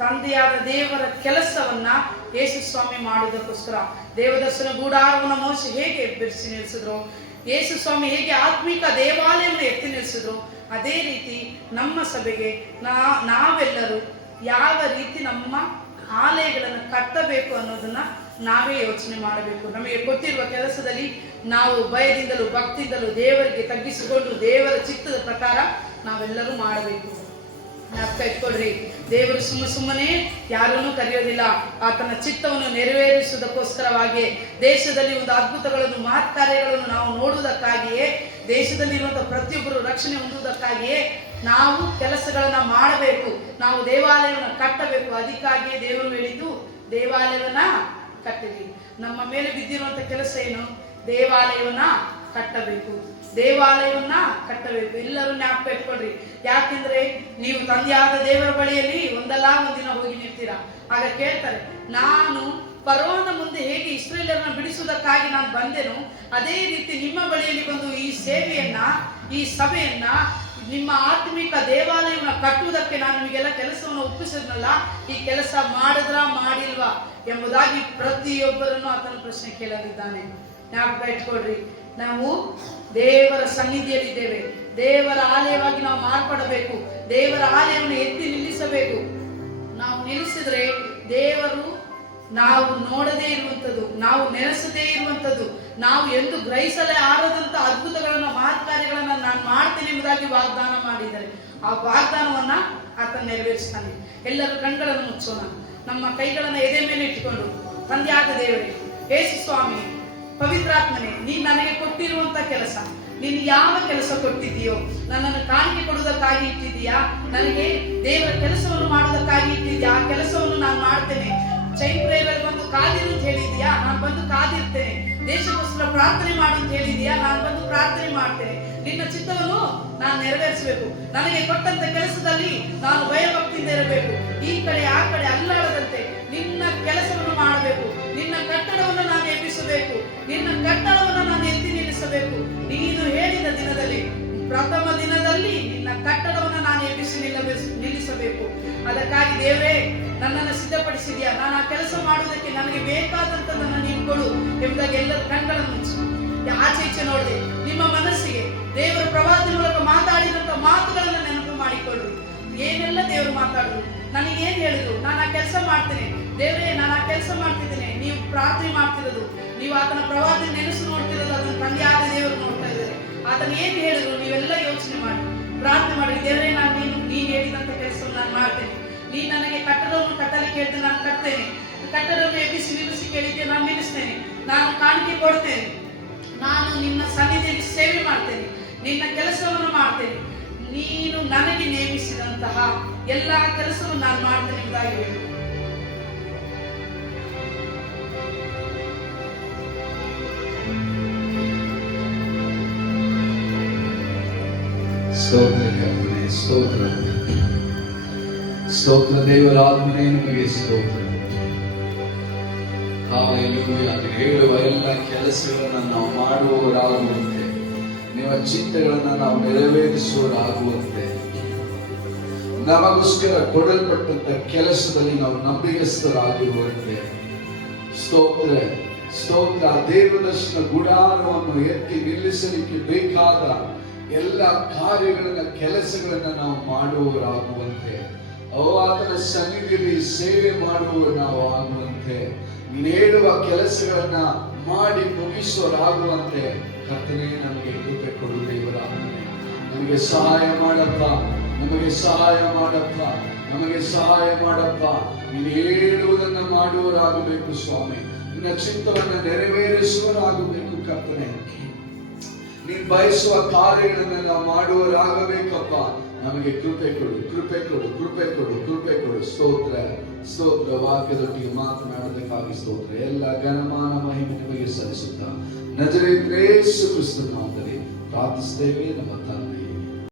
ತಂದೆಯಾದ ದೇವರ ಕೆಲಸವನ್ನ ಯೇಸು ಸ್ವಾಮಿ ಮಾಡುವುದಕ್ಕೋಸ್ಕರ. ದೇವದರ್ಶನ ಗೂಡಾರವನ್ನು ಮೋಶೆ ಹೇಗೆ ಬೆರೆಸಿ ನಿಲ್ಲಿಸಿದ್ರು, ಯೇಸು ಸ್ವಾಮಿ ಹೇಗೆ ಆತ್ಮಿಕ ದೇವಾಲಯವನ್ನು ಎತ್ತಿ ನಿಲ್ಲಿಸಿದ್ರು, ಅದೇ ರೀತಿ ನಮ್ಮ ಸಭೆಗೆ ನಾವೆಲ್ಲರೂ ಯಾವ ರೀತಿ ನಮ್ಮ ಆಲಯಗಳನ್ನು ಕಟ್ಟಬೇಕು ಅನ್ನೋದನ್ನ ನಾವೇ ಯೋಚನೆ ಮಾಡಬೇಕು. ನಮಗೆ ಕೊಟ್ಟಿರುವ ಕೆಲಸದಲ್ಲಿ ನಾವು ಭಯದಿಂದಲೂ ಭಕ್ತಿಯಿಂದಲೂ ದೇವರಿಗೆ ತಗ್ಗಿಸಿಕೊಂಡು ದೇವರ ಚಿತ್ತದ ಪ್ರಕಾರ ನಾವೆಲ್ಲರೂ ಮಾಡಬೇಕು. ಜ್ಞಾಪಕ ಇಟ್ಕೊಳ್ರಿ, ದೇವರು ಸುಮ್ಮನೆ ಯಾರನ್ನೂ ಕರೆಯೋದಿಲ್ಲ. ಆತನ ಚಿತ್ತವನ್ನು ನೆರವೇರಿಸುವುದಕ್ಕೋಸ್ಕರವಾಗಿ, ದೇಶದಲ್ಲಿ ಒಂದು ಅದ್ಭುತಗಳನ್ನು ಮಹತ್ಕಾರ್ಯಗಳನ್ನು ನಾವು ನೋಡುವುದಕ್ಕಾಗಿಯೇ, ದೇಶದಲ್ಲಿರುವಂತಹ ಪ್ರತಿಯೊಬ್ಬರು ರಕ್ಷಣೆ ಹೊಂದುವುದಕ್ಕಾಗಿಯೇ ನಾವು ಕೆಲಸಗಳನ್ನ ಮಾಡಬೇಕು. ನಾವು ದೇವಾಲಯವನ್ನು ಕಟ್ಟಬೇಕು. ಅದಕ್ಕಾಗಿಯೇ ದೇವರು ಹೇಳಿದ್ದು ದೇವಾಲಯವನ್ನ ಕಟ್ಟಿರಿ. ನಮ್ಮ ಮೇಲೆ ಬಿದ್ದಿರುವಂತ ಕೆಲಸ ಏನು? ದೇವಾಲಯವನ್ನ ಕಟ್ಟಬೇಕು. ಎಲ್ಲರೂ ಜ್ಞಾಪಕ ಇಟ್ಕೊಳ್ರಿ. ಯಾಕೆಂದ್ರೆ ನೀವು ತಂದೆಯಾದ ದೇವರ ಬಳಿಯಲ್ಲಿ ಒಂದಲ್ಲ ಒಂದಿನ ಹೋಗಿ ನಿಲ್ತೀರಾ. ಆಗ ಕೇಳ್ತಾರೆ, ನಾನು ಫರೋಹನ ಮುಂದೆ ಹೇಗೆ ಇಸ್ರೇಲರನ್ನ ಬಿಡಿಸುವುದಕ್ಕಾಗಿ ನಾನು ಬಂದೆನು, ಅದೇ ರೀತಿ ನಿಮ್ಮ ಬಳಿಯಲ್ಲಿ ಬಂದು ಈ ಸೇವೆಯನ್ನ, ಈ ಸಭೆಯನ್ನ, ನಿಮ್ಮ ಆತ್ಮಿಕ ದೇವಾಲಯವನ್ನ ಕಟ್ಟುವುದಕ್ಕೆ ನಾನು ನಿಮಗೆಲ್ಲ ಕೆಲಸವನ್ನು ಒಪ್ಪಿಸಿದ್ನಲ್ಲ, ಈ ಕೆಲಸ ಮಾಡಿದ್ರಾ ಮಾಡಿಲ್ವಾ ಎಂಬುದಾಗಿ ಪ್ರತಿಯೊಬ್ಬರನ್ನು ಆತನ ಪ್ರಶ್ನೆ ಕೇಳಲಿದ್ದಾನೆ. ಜ್ಞಾಪಕ ಇಟ್ಕೊಳ್ರಿ, ನಾವು ದೇವರ ಸನ್ನಿಧಿಯಲ್ಲಿದ್ದೇವೆ. ದೇವರ ಆಲಯವಾಗಿ ನಾವು ಮಾರ್ಪಡಬೇಕು. ದೇವರ ಆಲಯವನ್ನು ಎತ್ತಿ ನಿಲ್ಲಿಸಬೇಕು. ನಾವು ನಿಲ್ಲಿಸಿದ್ರೆ ದೇವರು ನಾವು ನೋಡದೇ ಇರುವಂಥದ್ದು, ನಾವು ನೆನೆಸದೇ ಇರುವಂಥದ್ದು, ನಾವು ಎಂದು ಗ್ರಹಿಸಲೇ ಆರದಂತ ಅದ್ಭುತಗಳನ್ನ, ಮಹತ್ಕಾರ್ಯಗಳನ್ನ ನಾನು ಮಾಡ್ತೇನೆ ಎಂಬುದಾಗಿ ವಾಗ್ದಾನ ಮಾಡಿದ್ದಾರೆ. ಆ ವಾಗ್ದಾನವನ್ನ ಆತ ನೆರವೇರಿಸ್ತಾನೆ. ಎಲ್ಲರೂ ಕಣ್ಗಳನ್ನು ಮುಚ್ಚೋಣ. ನಮ್ಮ ಕೈಗಳನ್ನ ಎದೆ ಮೇಲೆ ಇಟ್ಟುಕೊಂಡು, ತಂದೆಯಾದ ದೇವರೇ, ಯೇಸು ಸ್ವಾಮಿ, ಪವಿತ್ರಾತ್ಮನೇ, ನೀನು ನನಗೆ ಕೊಟ್ಟಿರುವಂತ ಕೆಲಸ, ನೀನು ಯಾವ ಕೆಲಸ ಕೊಟ್ಟಿದ್ದೀಯೋ, ನನ್ನನ್ನು ಕಾಣಿಕೆ ಕೊಡುವುದಕ್ಕಾಗಿ ಇಟ್ಟಿದ್ದೀಯಾ, ನನಗೆ ದೇವರ ಕೆಲಸವನ್ನು ಮಾಡುವುದಕ್ಕಾಗಿ ಇಟ್ಟಿದ್ಯಾ, ಆ ಕೆಲಸವನ್ನು ನಾನು ಮಾಡ್ತೇನೆ. ಚೈನ್ ಪ್ರೇಯರ್ ಬಂದು ಕಾದಿರು ಅಂತ ಹೇಳಿದ್ಯಾ, ನಾನು ಬಂದು ಕಾದಿರ್ತೇನೆ. ದೇಶಕ್ಕೋಸ್ಕರ ಪ್ರಾರ್ಥನೆ ಮಾಡು ಅಂತ ಹೇಳಿದ್ಯಾ, ನಾನು ಬಂದು ಪ್ರಾರ್ಥನೆ ಮಾಡ್ತೇನೆ. ನಿನ್ನ ಚಿತ್ತವನ್ನು ನಾನು ನೆರವೇರಿಸಬೇಕು. ನನಗೆ ಕೊಟ್ಟಂತ ಕೆಲಸದಲ್ಲಿ ನಾನು ಭಯಭಕ್ತಿಯಿಂದ ಇರಬೇಕು. ಈ ಕಡೆ ಆ ಕಡೆ ಅಲ್ಲಾಡದಂತೆ ನಿನ್ನ ಕೆಲಸವನ್ನು ಮಾಡಬೇಕು. ನಿನ್ನ ಕಟ್ಟಡವನ್ನು ನಾನು ಎಬ್ಬಿಸಬೇಕು. ನಿನ್ನ ಕಟ್ಟಡವನ್ನು ನಾನು ಎಬ್ಬಿಸಬೇಕು. ನೀನು ಹೇಳಿದ ದಿನದಲ್ಲಿ, ಪ್ರಥಮ ದಿನದಲ್ಲಿ ನಿನ್ನ ಕಟ್ಟಡವನ್ನು ನಾನು ಎಬ್ಬಿಸಿ ನಿಲ್ಲಿಸಬೇಕು. ಅದಕ್ಕಾಗಿ ದೇವರೇ, ನನ್ನನ್ನು ಸಿದ್ಧಪಡಿಸಿದ್ಯಾ, ನಾನು ಆ ಕೆಲಸ ಮಾಡುವುದಕ್ಕೆ ನನಗೆ ಬೇಕಾದಂತದನ್ನು ನೀವು ಕೊಡು ಎಂಬುದಾಗಿ ಎಲ್ಲರ ಕಣ್ಗಳನ್ನು ಮುಚ್ಚಿ ಆಚೆ ಈಚೆ ನೋಡಿದೆ. ನಿಮ್ಮ ಮನಸ್ಸಿಗೆ ದೇವರ ಪ್ರವಾದಿ ಮೂಲಕ ಮಾತಾಡಿದಂತ ಮಾತುಗಳನ್ನು ನೆನಪು ಮಾಡಿಕೊಳ್ಳು. ಏನೆಲ್ಲ ದೇವರು ಮಾತಾಡಿದ್ರು, ನನಗೇನ್ ಹೇಳಿದ್ರು, ನಾನು ಆ ಕೆಲಸ ಮಾಡ್ತೇನೆ ದೇವರೇ, ನಾನು ಆ ಕೆಲಸ ಮಾಡ್ತಿದ್ದೇನೆ. ನೀವು ಪ್ರಾರ್ಥನೆ ಮಾಡ್ತಿರೋದು, ನೀವು ಆತನ ಪ್ರವಾದಿ ನೆನೆಸು ನೋಡ್ತಿರೋದು, ಅದನ್ನು ತಂದೆಯಾದ ದೇವರು ನೋಡ್ತಾ ಇದ್ದಾರೆ. ಆತನ ಏನ್ ಹೇಳಿದ್ರು ನೀವೆಲ್ಲ ಯೋಚನೆ ಮಾಡಿ ಪ್ರಾರ್ಥನೆ ಮಾಡಿ. ದೇವರೇ, ನಾನು ನೀನು ಹೇಳಿದಂತ ಕೆಲಸವನ್ನು ನಾನು ಮಾಡ್ತೇನೆ. ನೀನು ನನಗೆ ಕಟ್ಟಡವನ್ನು ಕಟ್ಟಲಿಕ್ಕೆ ಹೇಳಿದ್ರೆ ನಾನು ಕಟ್ತೇನೆ. ಕಟ್ಟಡವನ್ನು ಎಬ್ಬಿಸಿ ನಿಲ್ಲಿಸಿ ಕೇಳಿದ್ದೆ, ನಾನು ನಿಲ್ಲಿಸ್ತೇನೆ. ನಾನು ಕಾಣಿಕೆ ಕೊಡ್ತೇನೆ. ನಾನು ನಿನ್ನ ಸನ್ನಿಧಿಯಲ್ಲಿ ಸೇವೆ ಮಾಡ್ತೇನೆ, ನಿನ್ನ ಕೆಲಸವನ್ನು ಮಾಡ್ತೇನೆ. ನೀನು ನನಗೆ ನೇಮಿಸಿದಂತಹ ಎಲ್ಲಾ ಕೆಲಸವನ್ನು ನಾನು ಮಾಡ್ತೇನೆ ಎಂಬುದಾಗಿ ಹೇಳು. ಸ್ತೋತ್ರ ಸ್ತೋತ್ರ ದೇವರಾತ್ಮನೇ, ನಿಮಗೆ ಸ್ತೋತ್ರ. ಹಾಲೆಲೂಯಾ. ಹೇಳುವ ಎಲ್ಲ ಕೆಲಸಗಳನ್ನ ನಾವು ಮಾಡುವವರಾಗುವಂತೆ, ನಿಮ್ಮ ಚಿತ್ತಗಳನ್ನ ನಾವು ನೆರವೇರಿಸುವವರಾಗುವಂತೆ, ನಮಗೋಸ್ಕರ ಕೊಡಲ್ಪಟ್ಟಂತ ಕೆಲಸದಲ್ಲಿ ನಾವು ನಂಬಿಕಸ್ಥರಾಗಿರುವಂತೆ ಸ್ತೋತ್ರ ಸ್ತೋತ್ರ. ದೇವದರ್ಶನ ಗುಡಾರವನ್ನು ಎತ್ತಿ ನಿಲ್ಲಿಸಲಿಕ್ಕೆ ಬೇಕಾದ ಎಲ್ಲ ಕಾರ್ಯಗಳನ್ನ ಕೆಲಸಗಳನ್ನ ನಾವು ಮಾಡುವವರಾಗುವಂತೆ, ಆತನ ಸನ್ನಿಧಿಯಲ್ಲಿ ಸೇವೆ ಮಾಡುವವರು ನಾವು ಆಗುವಂತೆ, ನೀನು ಹೇಳುವ ಕೆಲಸಗಳನ್ನ ಮಾಡಿ ಮುಗಿಸುವರಾಗುವಂತೆ ಕರ್ತನೇ ನಮಗೆ ಕೃಪೆ ಕೊಡು ದೇವರ. ನಮಗೆ ಸಹಾಯ ಮಾಡಪ್ಪ, ನಮಗೆ ಸಹಾಯ ಮಾಡಪ್ಪ, ನಮಗೆ ಸಹಾಯ ಮಾಡಪ್ಪ. ನೀನು ಹೇಳುವುದನ್ನ ಮಾಡುವವರಾಗಬೇಕು ಸ್ವಾಮಿ. ನಿನ್ನ ಚಿತ್ತವನ್ನು ನೆರವೇರಿಸುವರಾಗಬೇಕು ಕರ್ತನೆ. ನೀನು ಬಯಸುವ ಕಾರ್ಯಗಳನ್ನೆಲ್ಲ ಮಾಡುವವರಾಗಬೇಕಪ್ಪ. ನಮಗೆ ಕೃಪೆ ಕೊಡು, ಕೃಪೆ ಕೊಡು, ಕೃಪೆ ಕೊಡು, ಕೃಪೆ ಕೊಡು. ಸ್ತೋತ್ರ ಸ್ತೋತ್ರ. ವಾಕ್ಯದೊಟ್ಟಿಗೆ ಮಾತನಾಡೋದಕ್ಕಾಗಿ ಸ್ತೋತ್ರ. ಎಲ್ಲ ಘನಮಾನ ಮಹಿಮೆ ನಿಮಗೆ ಸಲ್ಲಿಸುತ್ತಾ ನಜರೇತ ಯೇಸು ಕ್ರಿಸ್ತನ ಮಾತಲ್ಲಿ ಪ್ರಾರ್ಥಿಸುತ್ತೇವೆ ನಮ್ಮ ತಂದೆ.